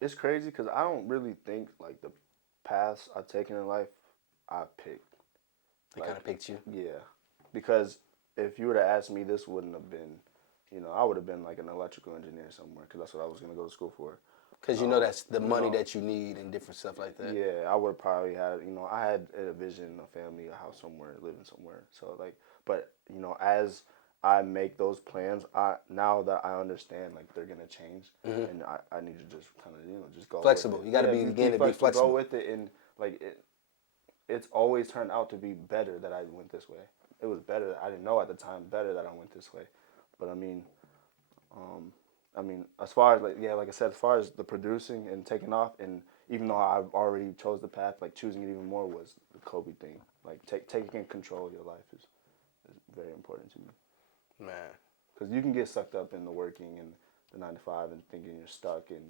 It's crazy because I don't really think like the paths I've taken in life I picked. They kind of picked you. Yeah, because if you were to ask me, this wouldn't have been, I would have been like an electrical engineer somewhere because that's what I was gonna go to school for. Because that's the money that you need and different stuff like that. Yeah, I would have probably had, I had a vision, a family, a house somewhere, living somewhere. So like, but as I make those plans, now that I understand like they're gonna change, and I need to just kind of just go flexible. with it. You got to be flexible. Go with it, and like it's always turned out to be better that I went this way. It was better. I didn't know at the time better that I went this way, but I mean, as far as like I said, as far as the producing and taking off, and even though I've already chose the path, like choosing it even more was the Kobe thing. Like taking control of your life is very important to me. Man. Because you can get sucked up in the working and the 9 to 5 and thinking you're stuck, and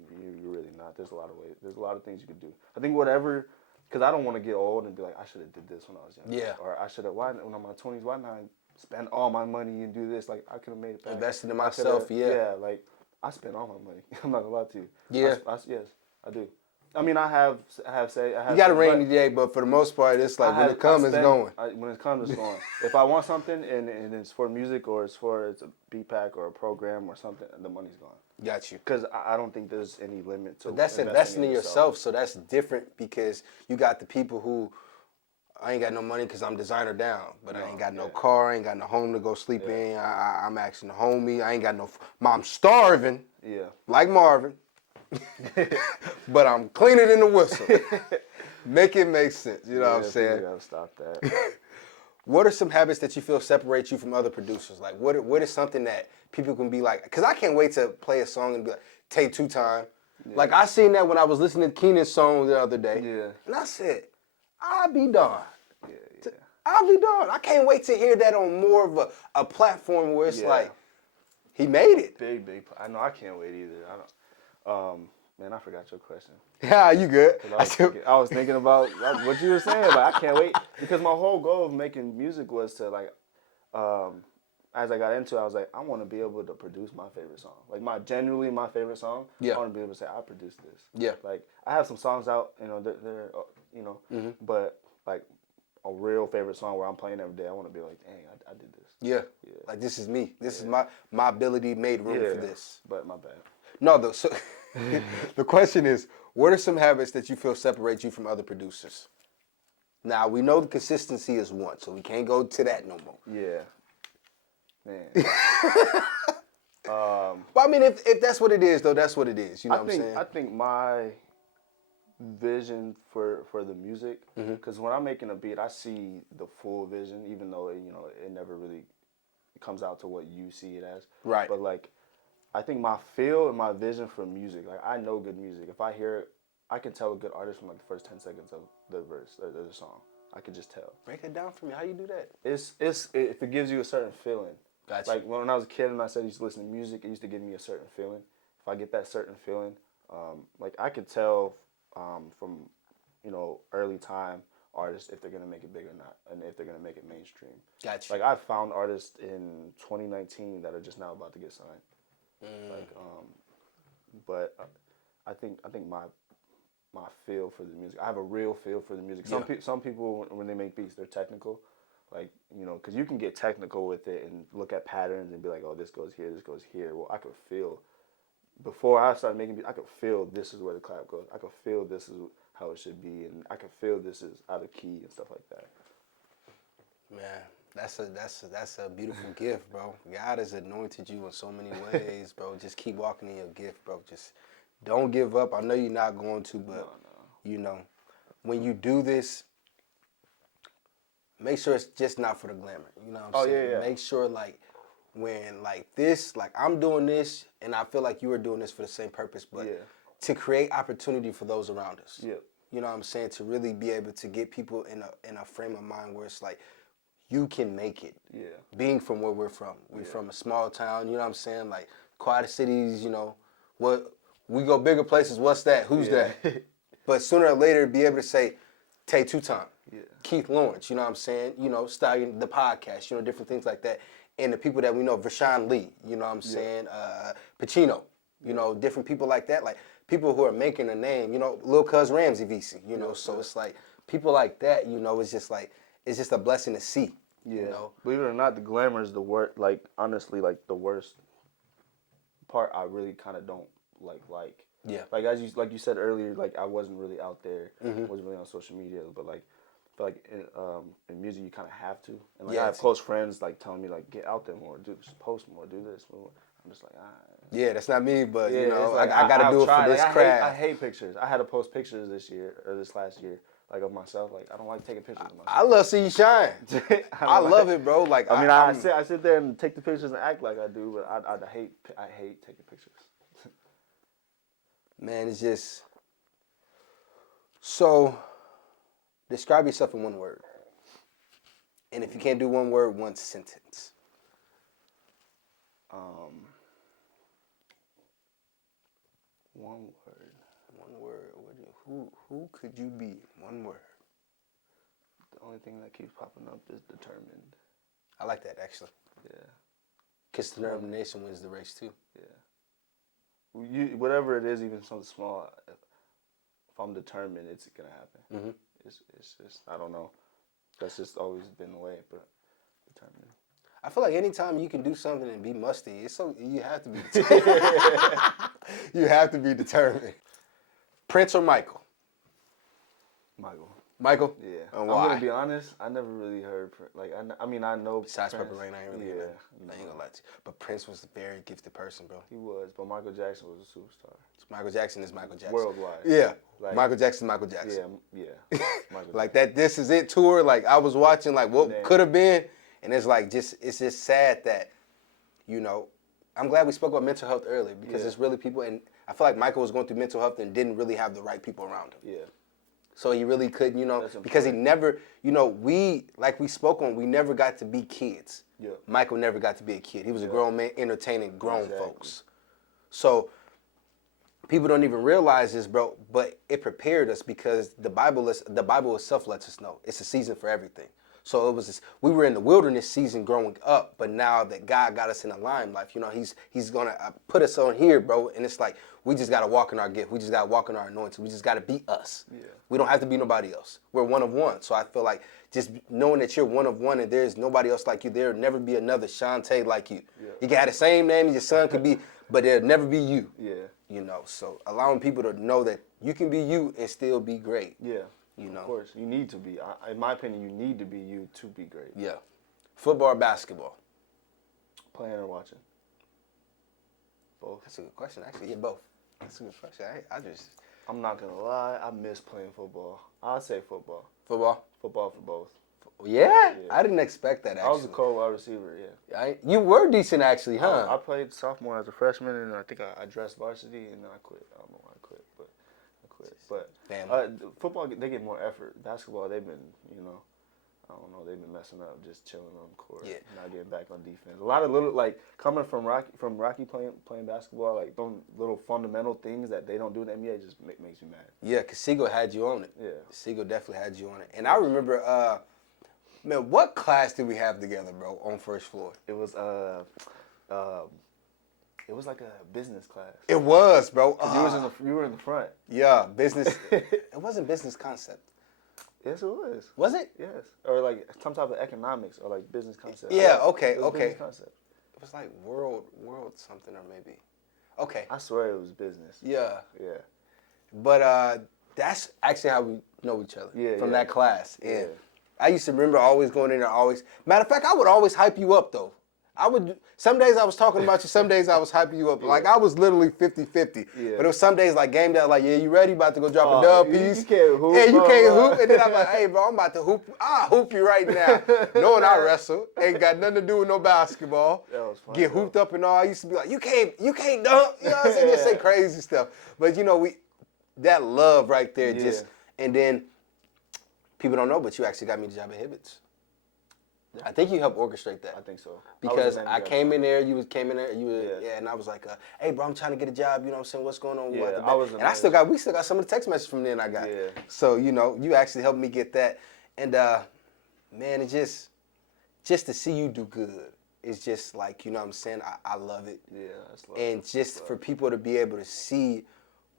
you're really not. There's a lot of ways. There's a lot of things you could do. I think because I don't want to get old and be like, I should have did this when I was young. Yeah. Or I should have, when I'm in my 20s, why not spend all my money and do this? Like, I could have made it back. Invested in myself, yeah. Yeah, like, I spent all my money. I'm not gonna lie to you. Yeah. Yes, I do. I mean, I have you got a rainy day, but for the most part, it's like when it comes, it's going. When it comes, it's going. If I want something and it's for music or it's a beat pack or a program or something, the money's gone. Got you. Because I don't think there's any limit to. But that's investing in yourself, so that's different because you got the people who, I ain't got no money because I'm designer down, but I ain't got no car, I ain't got no home to go sleep in. I'm asking the homie. I ain't got no. I'm starving. Yeah. Like Marvin. But I'm cleaner than the whistle. Make it make sense. You know what I'm saying? You gotta stop that. What are some habits that you feel separate you from other producers? Like, what is something that people can be like? Because I can't wait to play a song and be like, take 2 time. Yeah. Like, I seen that when I was listening to Keenan's song the other day. Yeah. And I said, I'll be darned. Yeah. I'll be darned. I can't wait to hear that on more of a platform where it's like, he made it. Big. I know I can't wait either. I don't. Man, I forgot your question. Yeah, you good. I was thinking about what you were saying. Like, I can't wait because my whole goal of making music was to as I got into it, I was like, I want to be able to produce my favorite song. Like genuinely my favorite song. Yeah. I want to be able to say I produced this. Yeah. Like I have some songs out, they're but like a real favorite song where I'm playing every day, I want to be like, dang, I did this. Yeah. Like this is me. This is my ability made room for this. But my bad. No, so the question is, What are some habits that you feel separate you from other producers? Now, we know the consistency is one, so we can't go to that no more. Yeah. Man. But I mean, if that's what it is, though, that's what it is. You know what I'm saying? I think my vision for the music, because when I'm making a beat, I see the full vision, even though it never really comes out to what you see it as. Right. But like, I think my feel and my vision for music, like I know good music. If I hear it, I can tell a good artist from like the first 10 seconds of the verse or the song. I could just tell. Break it down for me. How you do that? If it gives you a certain feeling. Gotcha. Like when I was a kid and I said I used to listen to music, it used to give me a certain feeling. If I get that certain feeling, like I could tell from early time artists if they're gonna make it big or not, and if they're gonna make it mainstream. Gotcha. Like I found artists in 2019 that are just now about to get signed. Like, but I think my feel for the music. I have a real feel for the music. Some people when they make beats, they're technical, like because you can get technical with it and look at patterns and be like, oh, this goes here, this goes here. Well, I could feel before I started making beats, I could feel this is where the clap goes. I could feel this is how it should be, and I could feel this is out of key and stuff like that. Man, that's a beautiful gift, bro. God has anointed you in so many ways, bro. Just keep walking in your gift, bro. Just don't give up. I know you're not going to, but when you do this, make sure it's just not for the glamour. You know what I'm saying? Yeah. Make sure when this, I'm doing this, and I feel like you are doing this for the same purpose, but to create opportunity for those around us. Yeah. You know what I'm saying? To really be able to get people in a frame of mind where it's like, you can make it. Yeah. Being from where we're from. We're from a small town, you know what I'm saying? Like, Quad Cities, what we go bigger places, what's that? Who's that? But sooner or later, be able to say, Tay Two Time, Keith Lawrence, you know what I'm saying? Stallion, the podcast, different things like that. And the people that we know, Vashawn Lee, you know what I'm saying? Pacino, different people like that. Like, people who are making a name, Lil Cuz Ramsey VC, so it's like, people like that, it's just like, it's just a blessing to see. Yeah. Believe it or not, the glamour is the worst. Like honestly, like the worst part. I really kind of don't like. Yeah. Like you said earlier, like I wasn't really out there, wasn't really on social media, but like I feel like in music you kind of have to. And like I have close friends like telling me like get out there more, post more, do this more. I'm just like Yeah, that's not me, but like, I got to do it for this craft. I hate pictures. I had to post pictures this last year. Like of myself, like I don't like taking pictures of myself. I love seeing you shine. I love it, bro. Like I sit there and take the pictures and act like I do, but I hate taking pictures. Man, it's just so. Describe yourself in one word, and if you can't do one word, one sentence. One word. One word. Who could you be? One word. The only thing that keeps popping up is determined. I like that, actually. Yeah. Because determination wins the race, too. Yeah. Whatever it is, even something small, if I'm determined, it's going to happen. Mm-hmm. It's just, I don't know. That's just always been the way, but determined. I feel like anytime you can do something and be musty, you have to be determined. You have to be determined. Prince or Michael? Michael? Yeah. And I'm why? gonna be honest. I never really heard I know. Besides Prince. Purple Rain, I ain't really heard. I ain't gonna lie to you. But Prince was a very gifted person, bro. He was, but Michael Jackson was a superstar. Michael Jackson is Michael Jackson. Worldwide. Yeah. Like, Michael Jackson. Michael Jackson. Yeah. Michael like that This Is It tour, like I was watching like what could have been, and it's like it's just sad that, I'm glad we spoke about mental health earlier because it's really people, and I feel like Michael was going through mental health and didn't really have the right people around him. Yeah. So he really couldn't, because he never, we spoke on, we never got to be kids. Yeah. Michael never got to be a kid. He was a grown man entertaining grown folks. So people don't even realize this, bro, but it prepared us because the Bible itself lets us know it's a season for everything. So we were in the wilderness season growing up, but now that God got us in the limelight, he's gonna put us on here, bro. And it's like we just gotta walk in our gift. We just gotta walk in our anointing. We just gotta be us. Yeah. We don't have to be nobody else. We're one of one. So I feel like just knowing that you're one of one and there's nobody else like you, there'll never be another Shantae like you. Yeah. You can have the same name, your son could be, but there'll never be you. Yeah. You know, so allowing people to know that you can be you and still be great. Yeah. You know. Of course, you need to be. In my opinion, you need to be you to be great. Yeah. Football or basketball? Playing or watching? Both. That's a good question, actually. Yeah, both. That's a good question. I'm not gonna lie, I miss playing football. I'd say football. Football? Football for both. Yeah? I didn't expect that, actually. I was a cold wide receiver, yeah. You were decent, actually, huh? I played sophomore as a freshman, and I think I dressed varsity, and then I quit. I don't know why I quit, but I quit. But football, they get more effort. Basketball, they've been, I don't know, they've been messing up, just chilling on the court, not getting back on defense. A lot of little, like, coming from Rocky playing basketball, like, those little fundamental things that they don't do in the NBA just makes me mad. Yeah, because Siegel had you on it. Yeah. Siegel definitely had you on it. And I remember, man, what class did we have together, bro, on first floor? It was like a business class. It was, bro. You were in the front. Yeah, business. It wasn't business concept. Yes, it was. Was it? Yes, or like some type of economics or like business concept. Yeah. Okay. It was Okay. Business concept. It was like world something or maybe. Okay. I swear it was business. Yeah. Yeah. But that's actually how we know each other. Yeah. From that class. And Yeah. I used to remember always going in there. Matter of fact, I would always hype you up though. Some days I was talking about you, some days I was hyping you up. Like, I was literally 50-50. Yeah. But it was some days like game day, like, yeah, you ready? About to go drop a dub piece? You can't hoop. Yeah, you can't hoop. And then I'm like, hey, bro, I'm about to hoop. I'll hoop you right now. Knowing I wrestle. Ain't got nothing to do with no basketball. That was funny. Get hooped up and all. I used to be like, you can't dunk. You know what I'm saying? Just say crazy stuff. But, that love right there and then people don't know, but you actually got me the job at Hibbett's. Yeah. I think you helped orchestrate that. I think so. Because I came in there, and I was like, hey, bro, I'm trying to get a job, you know what I'm saying? What's going on? Yeah, we still got some of the text messages from then I got. Yeah. So, you actually helped me get that. And, man, it just to see you do good, it's just like, you know what I'm saying? I love it. Yeah, that's love. And just for people to be able to see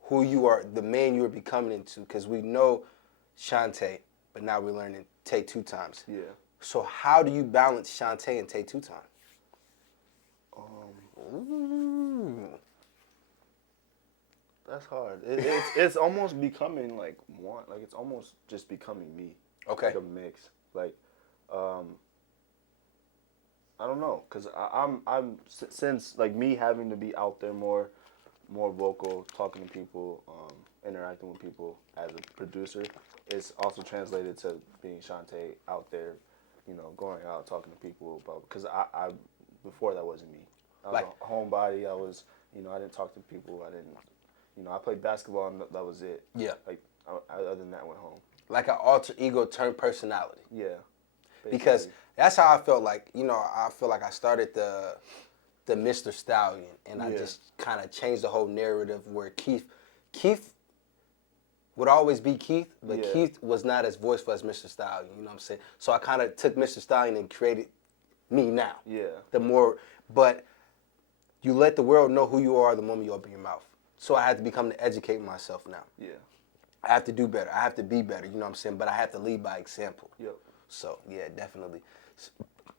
who you are, the man you are becoming into, because we know Shantae, but now we're learning Tay 2 times. Yeah. So how do you balance Shantae and Tay 2 time? That's hard. It's almost becoming like one. Like it's almost just becoming me. Okay. Like a mix. Like, I don't know, cause I'm since like me having to be out there more vocal, talking to people, interacting with people as a producer, it's also translated to being Shantae out there. Going out, talking to people about, because I before that wasn't me. I was a homebody. I was, I didn't talk to people. I didn't, I played basketball and that was it. Yeah. Like, other than that, I went home. Like an alter ego turned personality. Yeah. Basically. Because that's how I felt like, I feel like I started the Mr. Stallion, and I just kind of changed the whole narrative where Keith would always be Keith, but Keith was not as voiceful as Mr. Stallion, you know what I'm saying? So I kind of took Mr. Stallion and created me now. Yeah. But you let the world know who you are the moment you open your mouth. So I had to become to educate myself now. Yeah. I have to do better. I have to be better, you know what I'm saying? But I have to lead by example. Yep. So, yeah, definitely.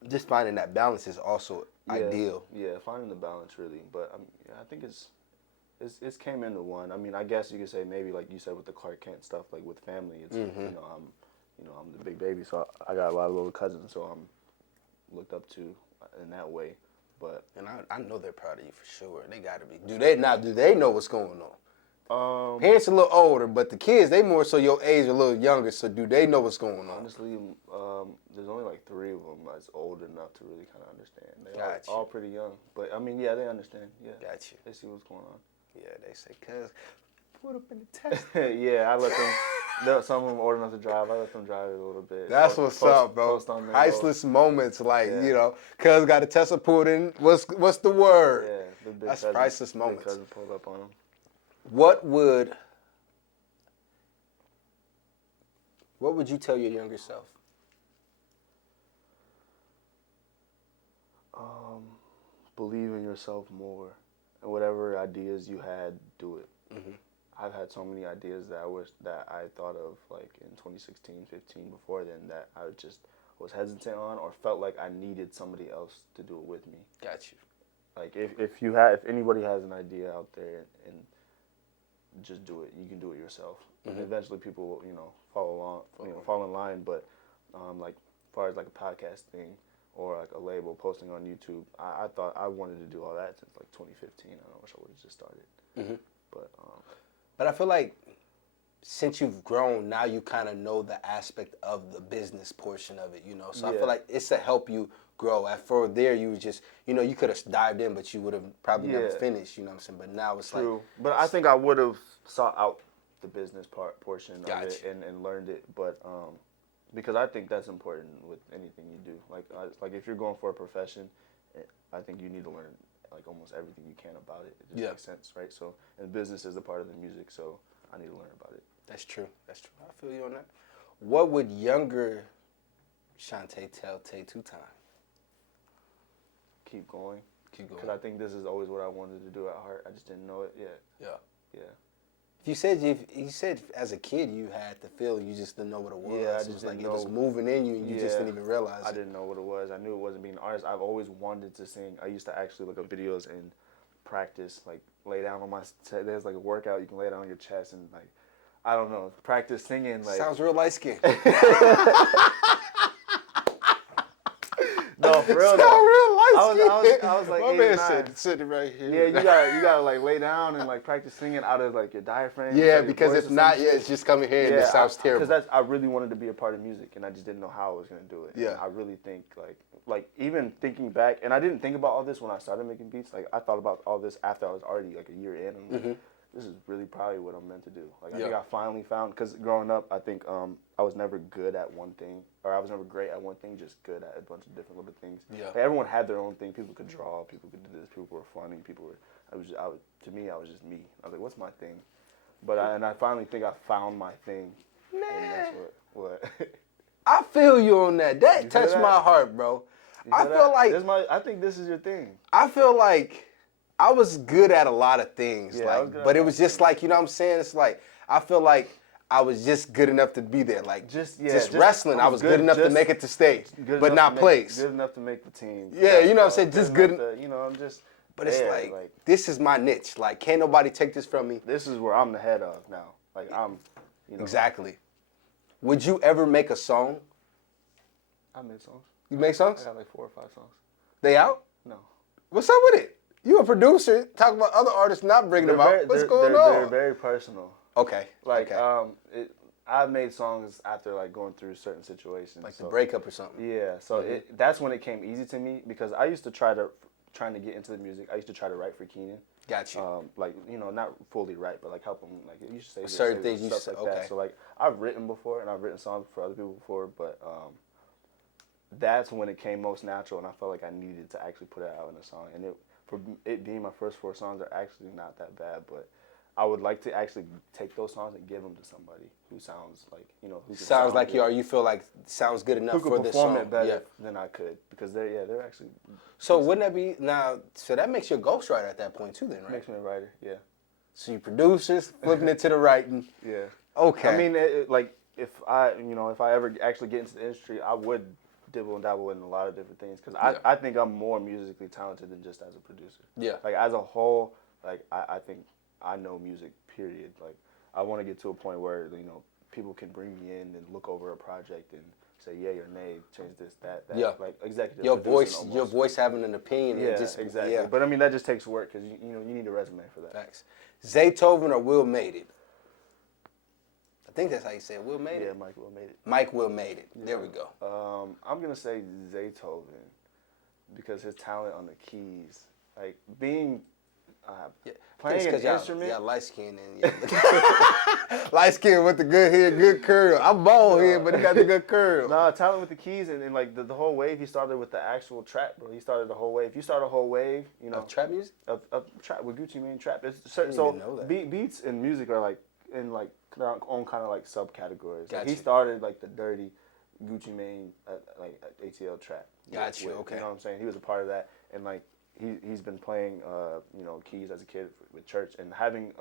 Just finding that balance is also ideal. Yeah, finding the balance really. But I think it's came into one. I mean, I guess you could say maybe like you said with the Clark Kent stuff, like with family. It's I'm the big baby, so I got a lot of little cousins, so I'm looked up to in that way. But I know they're proud of you for sure. They got to be. Do they know what's going on? Parents a little older, but the kids, they more so your age, a little younger. So do they know what's going on? Honestly, there's only like 3 of them that's old enough to really kind of understand. They're all pretty young, but I mean, yeah, they understand. Yeah, got you. They see what's going on. Yeah, they say, cuz, put up in the test. Yeah, I let them. Some of them old enough to drive. I let them drive it a little bit. That's what's up, bro. Priceless moments, like cuz got a Tesla pulled in. What's the word? Yeah, that's priceless moments. Big cousin pulled up on them. What would you tell your younger self? Believe in yourself more, and whatever ideas you had, do it. Mm-hmm. I've had so many ideas that I thought of like in 2016, 15 before then that I just was hesitant on or felt like I needed somebody else to do it with me. Got you. Like if anybody has an idea out there and just do it. You can do it yourself. And eventually people will, fall in line. But like as far as like a podcast thing or like a label posting on YouTube, I thought I wanted to do all that since like 2015. I wish I would have just started. But I feel like since you've grown, now you kind of know the aspect of the business portion of it, So I feel like it's to help you grow. For there, you was just, you could have dived in, but you would have probably never finished, you know what I'm saying? But now it's True. like. But I think I would have sought out the business portion of Gotcha. it and learned it. But because I think that's important with anything you do. Like if you're going for a profession, I think you need to learn like almost everything you can about it. It just makes sense, right? So, and business is a part of the music, so I need to learn about it. That's true. That's true. I feel you on that. What would younger Shantae tell Tay 2 Time? Keep going. Keep going. Because I think this is always what I wanted to do at heart. I just didn't know it yet. Yeah. Yeah. You said as a kid you had the feel, you just didn't know what it was. Yeah, I It just was like didn't it was know. moving in you and you just didn't even realize I it. didn't know what it was. I knew it wasn't being an artist. I've always wanted to sing. I used to actually look up videos and practice, like lay down on my, there's like a workout, you can lay down on your chest and like, I don't know, practice singing. Like Sounds real light skinned. No, for real. Sound real light skinned. I was like, my 8 man or 9. said sitting right here. Yeah, you gotta like lay down and like practice singing out of like your diaphragm. Yeah, because if not, it's just coming here and it sounds terrible. Because I really wanted to be a part of music and I just didn't know how I was gonna do it. Yeah. And I really think like even thinking back, and I didn't think about all this when I started making beats. Like I thought about all this after I was already like a year in. And like, this is really probably what I'm meant to do. Like I think I finally found, because growing up, I think I was never good at one thing, or I was never great at one thing, just good at a bunch of different little things. Yeah. Like, everyone had their own thing. People could draw, people could do this, people were funny, to me, I was just me. I was like, what's my thing? But I finally think I found my thing. Man. And that's what. I feel you on that. That touched my heart, bro. I feel like I think this is your thing. I feel like I was good at a lot of things, but it was just like, you know what I'm saying? It's like I feel like I was just good enough to be there. Like just wrestling, I was good enough to make it to stage, but not place. Good enough to make the team. Yeah, you know what I'm saying? Just good. I'm just. But it's like this is my niche. Like can't nobody take this from me. This is where I'm the head of now. Like I'm. Exactly. Would you ever make a song? I made songs. You make songs? I got like 4 or 5 songs. They out? No. What's up with it? You a producer? Talk about other artists not bringing them out. What's going on? They're very personal. Okay. Like I've made songs after like going through certain situations. Like the breakup or something. Yeah. So that's when it came easy to me, because I used to trying to get into the music. I used to try to write for Keenan. Got you. Like not fully write, but like help him. Like you should say certain things. You stuff like that. So like I've written before and I've written songs for other people before, but that's when it came most natural, and I felt like I needed to actually put it out in a song. And for it being my first 4 songs are actually not that bad, but I would like to actually take those songs and give them to somebody who sounds like, who sounds like you feel like sounds good enough for this song. Who could perform it better than I could, because they're actually. So wouldn't that be now? So that makes you a ghostwriter at that point too, then, right? Makes me a writer, yeah. So you producers flipping it to the writing. Yeah. Okay. I mean, like if I ever actually get into the industry, I would dibble and dabble in a lot of different things, because I think I'm more musically talented than just as a producer. Yeah. Like as a whole, like I think I know music, period. Like I want to get to a point where people can bring me in and look over a project and say yay or nay, change this, that. Yeah. Like executive. Your producing voice having an opinion. Yeah, and exactly. Yeah. But I mean that just takes work, because you need a resume for that. Facts. Zaytoven or Will Made It? I think that's how you say it. Will Made It? Yeah, Mike Will Made It. Mike Will Made It. Yeah. There we go. I'm going to say Zaytoven, because his talent on the keys, like being, playing an instrument. Yeah, light skin and light skin with the good hair, good curl. I'm bald head, but he got the good curl. Nah, talent with the keys and like the whole wave. He started with the actual trap, bro. He started the whole wave. If you start a whole wave, Of trap music? Of trap with Gucci Mane trap. It's didn't even know that. Beats and music are like in like their own kind of like subcategories. Gotcha. Like he started like the dirty Gucci Mane like ATL trap. Gotcha. Okay. You know what I'm saying? He was a part of that, and like he's been playing keys as a kid with church, and having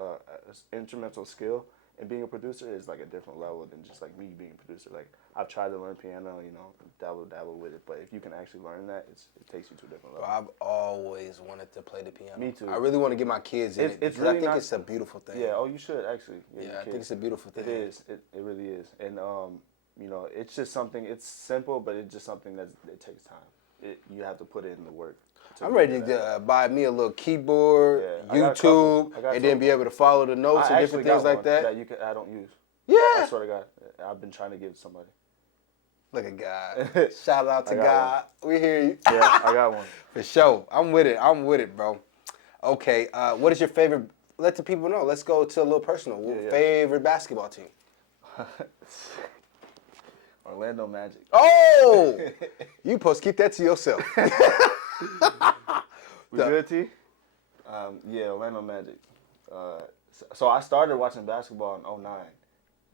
instrumental skill and being a producer is like a different level than just like me being a producer. Like I've tried to learn piano, you know, dabble with it, but if you can actually learn that, it takes you to a different level. I've always wanted to play the piano. Me too. I really want to get my kids in it because really I think not, it's a beautiful thing. Yeah. Oh, you should actually. Yeah, I think it's a beautiful thing. It is. It really is. And you know, it's just something. It's simple, but it's just something that it takes time. You have to put in the work. I'm ready to buy me a little keyboard, Yeah, YouTube, and then be able to follow the notes and different things like that. I don't use. Yeah. I swear to God, I've been trying to give it to somebody. Look at God. Shout out to God. We hear you. Yeah, I got one. For sure. I'm with it, bro. Okay, what is your favorite? Let the people know. Let's go to a little personal. Favorite basketball team? Orlando Magic. Oh! You supposed to keep that to yourself. We good, T? Yeah, Orlando Magic. So I started watching basketball in 2009.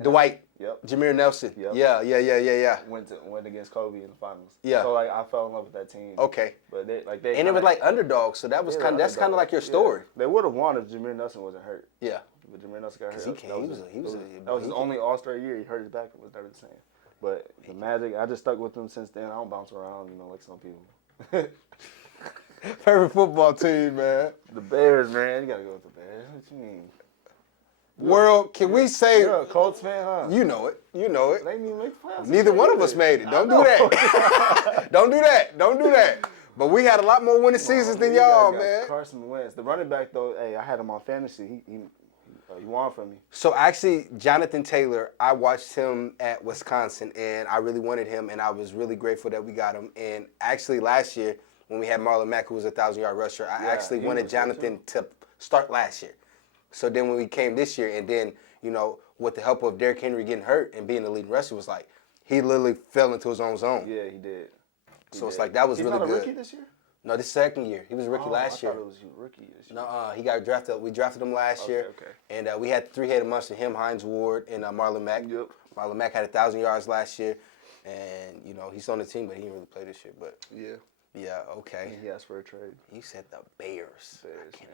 Dwight. Yep. Jameer Nelson. Yep. Yeah. Went against Kobe in the finals. Yeah. So like I fell in love with that team. Okay. But they and it was like underdogs, so that was that's kind of like your story. Yeah. They would have won if Jameer Nelson wasn't hurt. Yeah. But Jameer Nelson got hurt. That was his only All-Star year. He hurt his back and was never the same. But the Magic, I just stuck with them since then. I don't bounce around, you know, like some people. Favorite football team, man. The Bears, man. You gotta go with the Bears. What you mean? World, can we say? You're a Colts fan, huh? You know it. They didn't even make playoffs. Neither one of us made it. Don't do that. Don't do that. But we had a lot more winning seasons than y'all, man. Carson Wentz, the running back though. Hey, I had him on fantasy. He won for me. So actually, Jonathan Taylor, I watched him at Wisconsin, and I really wanted him, and I was really grateful that we got him. And actually, last year when we had Marlon Mack, who was a 1,000-yard rusher, I actually wanted Jonathan to start last year. So then when we came this year, and then, you know, with the help of Derrick Henry getting hurt and being the leading rusher, was like, he literally fell into his own zone. Yeah, he did. It's like, that was really good. He's not a rookie this year? No, this second year. He was a rookie last year. I thought it was a rookie this year. No, he got drafted. We drafted him last year. Okay. And we had the three-headed monster, him, Hines Ward, and Marlon Mack. Yep. Marlon Mack had 1,000 yards last year. And, you know, he's on the team, but he didn't really play this year. But yeah, okay. And he asked for a trade. You said the Bears.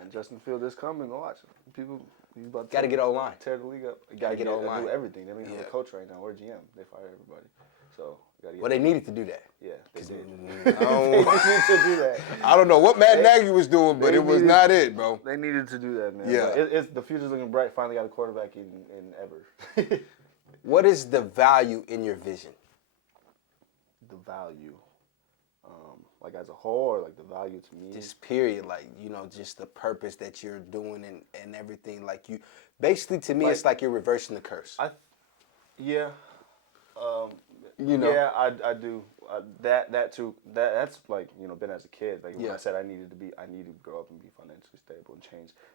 And Justin Fields is coming. Watch. People, he's about to got to get O-line. Tear the league up. Got to get O-line. Do everything. They don't even have a coach right now or a GM. They fire everybody. So, well, they needed to do that. Yeah, they did. They needed to do that. I don't know what Matt Nagy was doing, but it was not it, bro. They needed to do that, man. Yeah. It's the future's looking bright. Finally got a quarterback in ever. What is the value in your vision? The value. Like as a whole, or like the value to me? Just period, like, you know, just the purpose that you're doing and everything. Like you, basically to me, it's like you're reversing the curse. Yeah. You know. Yeah, I do. That too. That's like, you know, been as a kid. Like when I said I needed to grow up and be financially stable and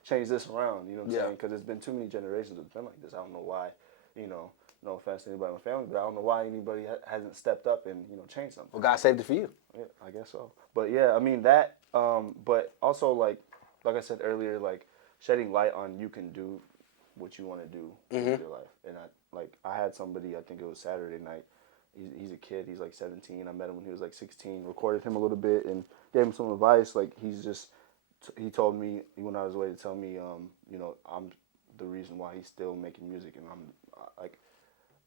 change this around. You know what I'm saying? Because there's been too many generations that's been like this. I don't know why. You know, no offense to anybody in my family, but I don't know why anybody hasn't stepped up and, you know, changed something. Well, God saved it for you. Yeah, I guess so. But yeah, I mean that. But also like I said earlier, like shedding light on you can do what you want to do with your life. And I had somebody, I think it was Saturday night. He's a kid. He's like 17. I met him when he was like 16. Recorded him a little bit and gave him some advice. Like he told me, he went out of his way to tell me, you know, I'm the reason why he's still making music, and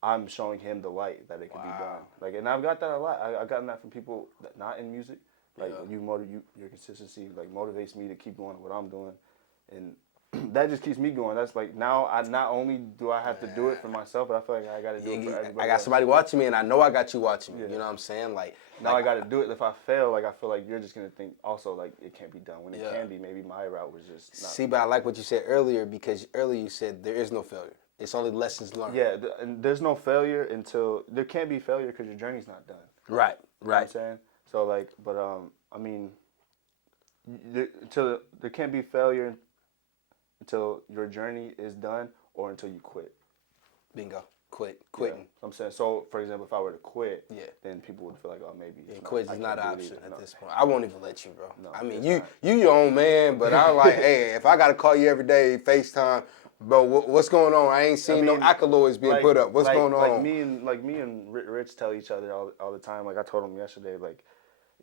I'm showing him the light that it can be done. Like, and I've got that a lot. I've gotten that from people that not in music. Like your consistency like motivates me to keep doing what I'm doing, and that just keeps me going. That's like now not only do I have to do it for myself, but I feel like I got to do it for everybody. I got somebody watching me, and I know I got you watching me. Yeah. You know what I'm saying? Like now I got to do it. If I fail, like I feel like you're just gonna think also like it can't be done when it can be. Maybe my route was just not. See, but I like what you said earlier, because earlier you said there is no failure. It's only lessons learned. Yeah, and there's no failure until there can't be failure because your journey's not done. Right. You know what I'm saying? So like, but I mean, until there can't be failure until your journey is done or until you quit. Bingo. Quitting. Yeah. I'm saying, so for example, if I were to quit, Yeah. then people would feel like, oh, maybe quit is not an option at this point. I won't even let you, bro. No, I mean, you your own man, but I'm like, hey, if I gotta call you every day, FaceTime, bro, what's going on? I ain't seen no accolades being put up. What's going on? Like me and Rich tell each other all the time. Like I told him yesterday, like,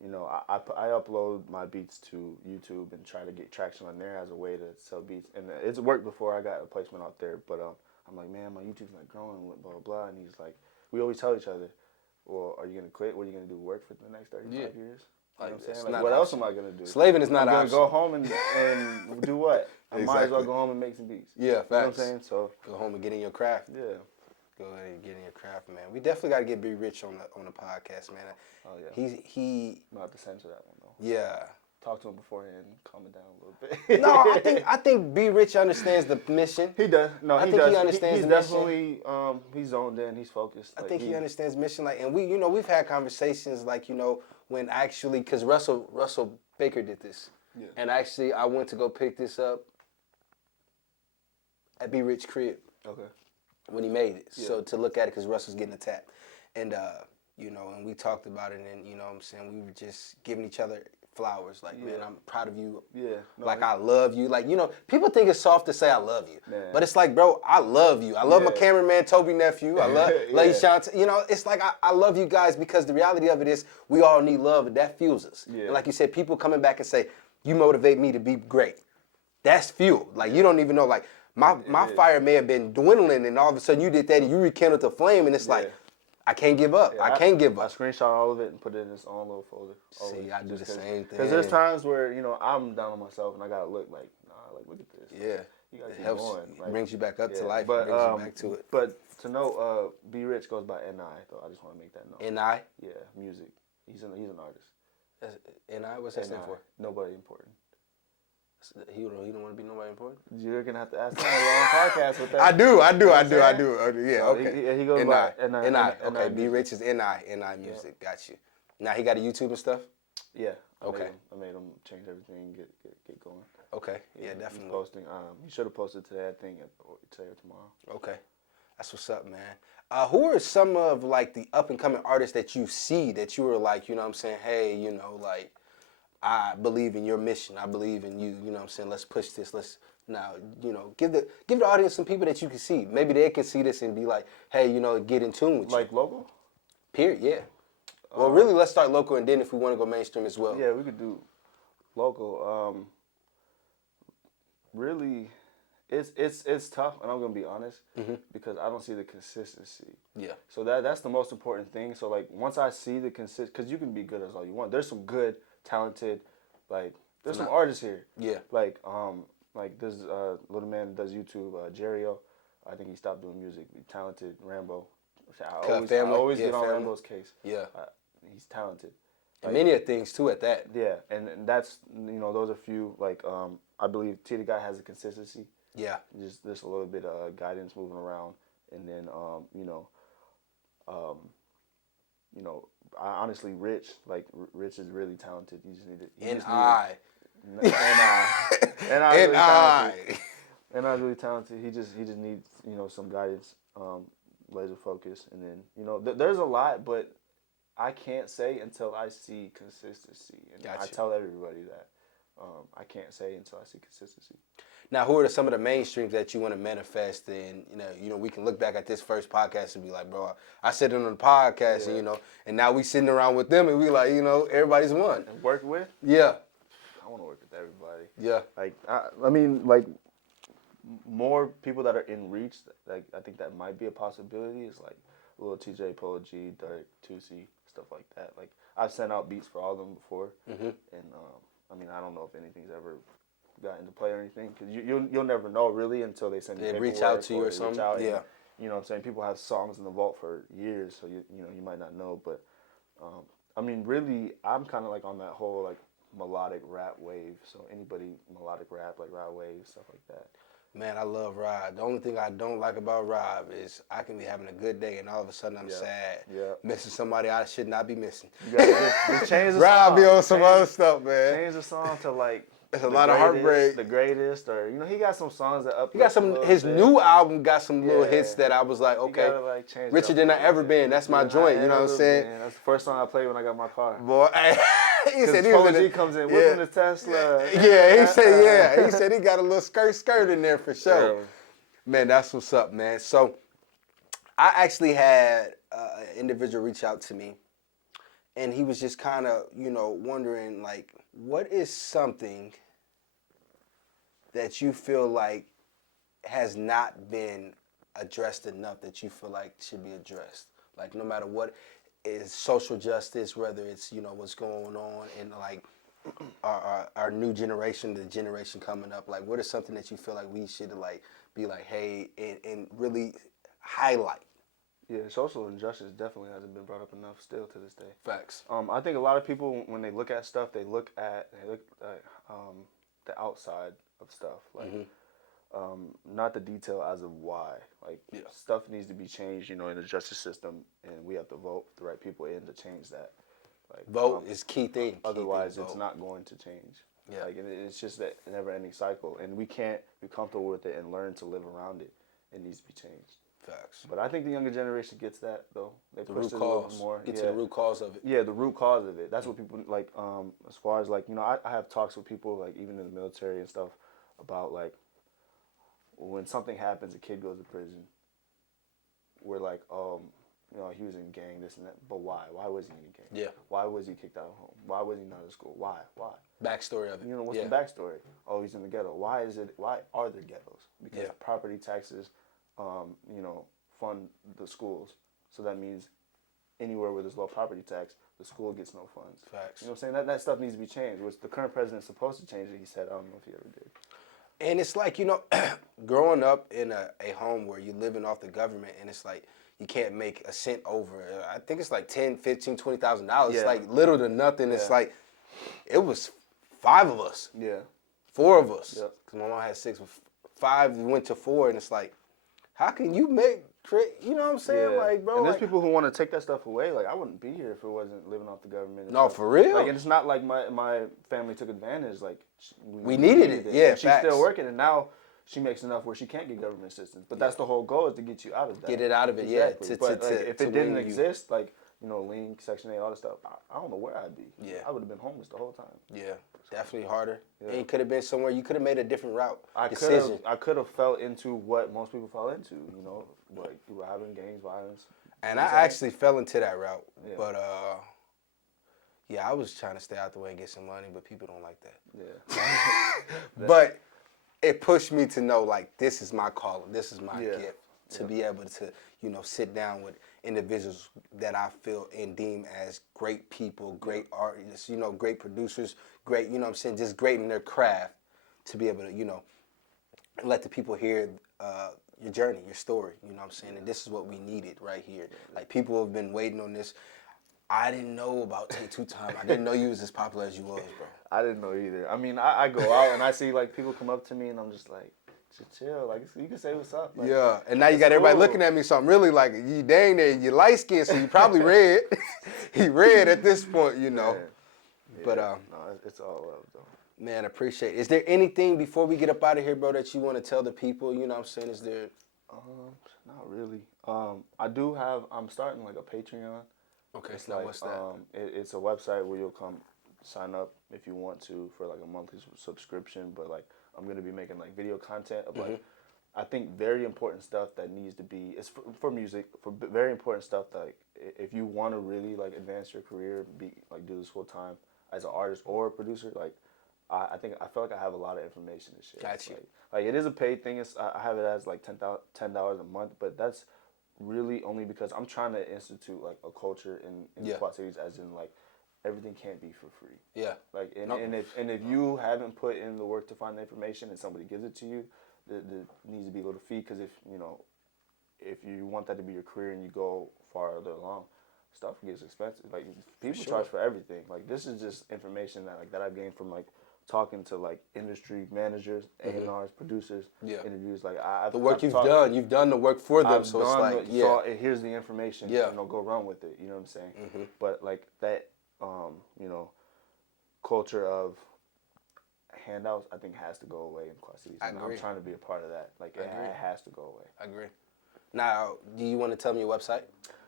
you know, I upload my beats to YouTube and try to get traction on there as a way to sell beats, and it's worked before I got a placement out there. But I'm like, man, my YouTube's not growing, blah, blah, blah. And he's like, we always tell each other, well, are you going to quit? What are you going to do, work for the next 35 years? You know what I'm saying? Like, what else am I going to do? Slaving is not an option. I'm going to go home and do what? I might as well go home and make some beats. Yeah, facts. You know what I'm saying? So go home and get in your craft. Yeah. Go ahead and get in your craft, man. We definitely got to get Be Rich on the podcast, man. Oh, yeah. He. I'm going to have to censor that one, though. Yeah. Talk to him beforehand and calm it down a little bit. No, I think Be Rich understands the mission. He does. No, I he think does. he understands he's the mission. definitely he's zoned in. He's focused. I think he understands mission. Like, and we've had conversations like, when actually, because Russell Baker did this, and actually I went to go pick this up at Be Rich crib. Okay. When he made it, so to look at it because Russell's getting attacked, and and we talked about it, and what I'm saying, we were just giving each other flowers, like, man, I'm proud of you. Yeah. No, like, I love you. Like, people think it's soft to say I love you. Man. But it's like, bro, I love you. I love my cameraman, Toby nephew. I love Lady Shant. It's like, I love you guys because the reality of it is we all need love, and that fuels us. Yeah. And like you said, people coming back and say, you motivate me to be great. That's fuel. Like, you don't even know, like, my fire may have been dwindling, and all of a sudden you did that, and you rekindled the flame, and it's like, I can't give up. I can't give up. I screenshot all of it and put it in its own little folder. See, I do the same thing. Because there's times where, I'm down on myself and I got to look like, look at this. Yeah. You got to keep helps, going. Like, brings you back up to life. But, brings you back to it. But to know, Be Rich goes by N.I., though. I just want to make that note. N.I.? Yeah, music. He's an artist. N.I.? What's that stand for? Nobody important. He don't want to be nobody important? You're going to have to ask him on your own podcast with that. I do. Yeah, okay. He goes by N.I. Okay, Be Rich is N.I. N.I. music. Yeah. Got you. Now he got a YouTube and stuff? Yeah. I made him change everything, get going. Okay. Yeah, definitely. He's posting. He should have posted today, I think, today or tomorrow. Okay. That's what's up, man. Who are some of, like, the up-and-coming artists that you see that you were like, hey, like, I believe in your mission. I believe in you. You know what I'm saying? Let's push this. Let's now, give the audience some people that you can see. Maybe they can see this and be like, hey, get in tune with you. Like local? Period, yeah. Well, really, let's start local, and then if we want to go mainstream as well. Yeah, we could do local. Really, it's tough, and I'm going to be honest, because I don't see the consistency. Yeah. So that's the most important thing. So, like, once I see the because you can be good as all you want. There's some good, talented, like, there's some artists here. Yeah. Like this little man that does YouTube, Jerrio. I think he stopped doing music. Talented, Rambo. I always get on Rambo's case. Yeah. He's talented. And many of things too at that. Yeah, and that's those are few. Like I believe T the Guy has a consistency. Yeah. Just a little bit of guidance moving around, and then I honestly Rich is really talented. You just need to. N.I. Really talented. He just needs some guidance, laser focus, and then there's a lot, but I can't say until I see consistency, and I tell everybody that I can't say until I see consistency. Now, who are some of the mainstreams that you want to manifest? And we can look back at this first podcast and be like, bro, I said it on the podcast, and now we sitting around with them, and we like, everybody's one. And work with? Yeah. I want to work with everybody. Yeah. Like, I mean, like, more people that are in reach, like, I think that might be a possibility. Is like Lil TJ, Polo G, Dirk, Tusi, stuff like that. Like, I've sent out beats for all of them before, and I mean, I don't know if anything's ever got into play or anything, because you'll never know really until they send you paperwork, reach out to you or something. Yeah. And, you know what I'm saying? People have songs in the vault for years, so you might not know, but I mean, really, I'm kind of like on that whole like melodic rap wave. So anybody melodic rap, like Rod Wave, stuff like that. Man, I love Rod. The only thing I don't like about Rod is I can be having a good day and all of a sudden I'm sad. Yeah. Missing somebody I should not be missing. You gotta just change the Rod song. Be on some other stuff, man. Change the song to like it's a lot of heartbreak. The greatest, or he got some songs that up. He got some. His new album got some little hits that I was like, okay, gotta, like, richer than I ever been. That's my joint. You know what I'm saying? Man, that's the first song I played when I got my car. Boy, he said he was G comes in whipping the Tesla. Yeah, he said he said he got a little skirt in there for sure. Yeah. Man, that's what's up, man. So I actually had an individual reach out to me, and he was just kind of wondering like, what is something that you feel like has not been addressed enough that you feel like should be addressed? Like no matter what is social justice, whether it's what's going on in like our new generation, the generation coming up. Like, what is something that you feel like we should like be like, hey, and really highlight? Yeah, social injustice definitely hasn't been brought up enough still to this day. Facts. I think a lot of people, when they look at stuff, they look at the outside of stuff, like not the detail as of why. Like stuff needs to be changed, in the justice system, and we have to vote the right people in to change that. Like Vote is key thing. Otherwise, key thing, it's not going to change. Yeah. Like it's just that never-ending cycle, and we can't be comfortable with it and learn to live around it. It needs to be changed. Facts. But I think the younger generation gets that though. They The push root it a little cause. more. Get to the root cause of it. Yeah, the root cause of it. That's what people like. As far as like I have talks with people like even in the military and stuff about like when something happens, a kid goes to prison. We're like, he was in gang, this and that. But why? Why was he in a gang? Yeah. Why was he kicked out of home? Why was he not in school? Why? Backstory of it. What's the backstory? Oh, he's in the ghetto. Why are there ghettos? Because property taxes, fund the schools. So that means anywhere where there's low property tax, the school gets no funds. Facts. You know what I'm saying? That stuff needs to be changed, which the current president's supposed to change it. He said, I don't know if he ever did. And it's like, growing up in a home where you're living off the government, and it's like you can't make a cent over. I think it's like $10,000, $15,000, $20,000. It's like little to nothing. It's like, it was 5 of us. Yeah. 4 of us. Yep. Because my mom had 6. 5 went to 4, and it's like, how can you you know what I'm saying? Yeah. Like, bro. And there's like, people who want to take that stuff away. Like, I wouldn't be here if it wasn't living off the government. And no, stuff. for real? Like, and it's not like my family took advantage. Like, we needed it. Yeah, and she's still working, and now she makes enough where she can't get government assistance. But that's the whole goal, is to get you out of that. Get it out of it, exactly. But like, if it didn't exist, like, Link, Section 8, all this stuff, I don't know where I'd be. Yeah. I would have been homeless the whole time. Yeah, definitely harder. Yeah. And it could have been somewhere, you could have made a different route. I could have fell into what most people fall into, like having gangs, violence. And I actually fell into that route. Yeah. But, I was trying to stay out the way and get some money, but people don't like that. Yeah. But it pushed me to know, like, this is my calling, this is my gift, to be able to, sit down with individuals that I feel and deem as great people, great artists, great producers, great, just great in their craft, to be able to, let the people hear your journey, your story, and this is what we needed right here. Like, people have been waiting on this. I didn't know about Take Two Time. I didn't know you was as popular as you was, bro. I didn't know either. I mean, I go out and I see like people come up to me and I'm just like, chill. Like, you can say what's up. Like, yeah, and now you got everybody looking at me, so I'm really like, you dang there, you light skinned, so you probably red. He red at this point, Yeah. But no, it's all love though. Man, appreciate it. Is there anything before we get up out of here, bro, that you want to tell the people? You know what I'm saying? Is there? Not really. I'm starting like a Patreon. Okay, It's now like, what's that? It's a website where you'll come sign up if you want to for like a monthly subscription. But like, I'm gonna be making like video content of like, I think very important stuff that needs to be. It's for music, for very important stuff that like, if you want to really like advance your career, do this full time as an artist or a producer, like. I feel like I have a lot of information and shit. Got you. Like it is a paid thing. I have it as like $10 a month, but that's really only because I'm trying to institute like a culture in the Quad Cities, as in like everything can't be for free. Yeah. Like and if you haven't put in the work to find the information and somebody gives it to you, there needs to be a little fee, because if you want that to be your career and you go farther along, stuff gets expensive. Like people charge for everything. Like this is just information that I've gained from like talking to like industry managers, A&Rs, producers, interviews. Like the work you've done the work for them. So it's like, so here's the information. Go run with it. You know what I'm saying? But like that, culture of handouts, I think has to go away in Quad Cities. And I'm trying to be a part of that. Like it has to go away. I agree. Now, do you want to tell me your website?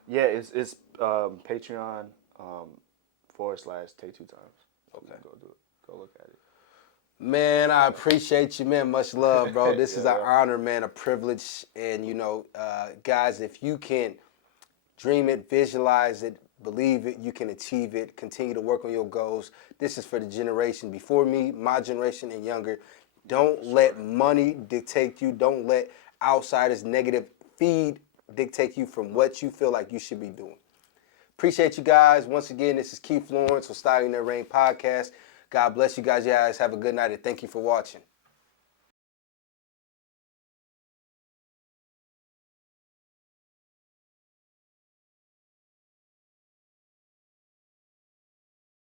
Yeah, it's Patreon / Take Two Times. Okay. Go do it. Go look at it. Man, I appreciate you, man. Much love, bro. This is an honor, man, a privilege. And, guys, if you can dream it, visualize it, believe it, you can achieve it, continue to work on your goals. This is for the generation before me, my generation and younger. Don't let money dictate you. Don't let outsiders, negative feed dictate you from what you feel like you should be doing. Appreciate you guys. Once again, this is Keith Lawrence with Styling Their Reign podcast. God bless you guys. You guys have a good night, and thank you for watching.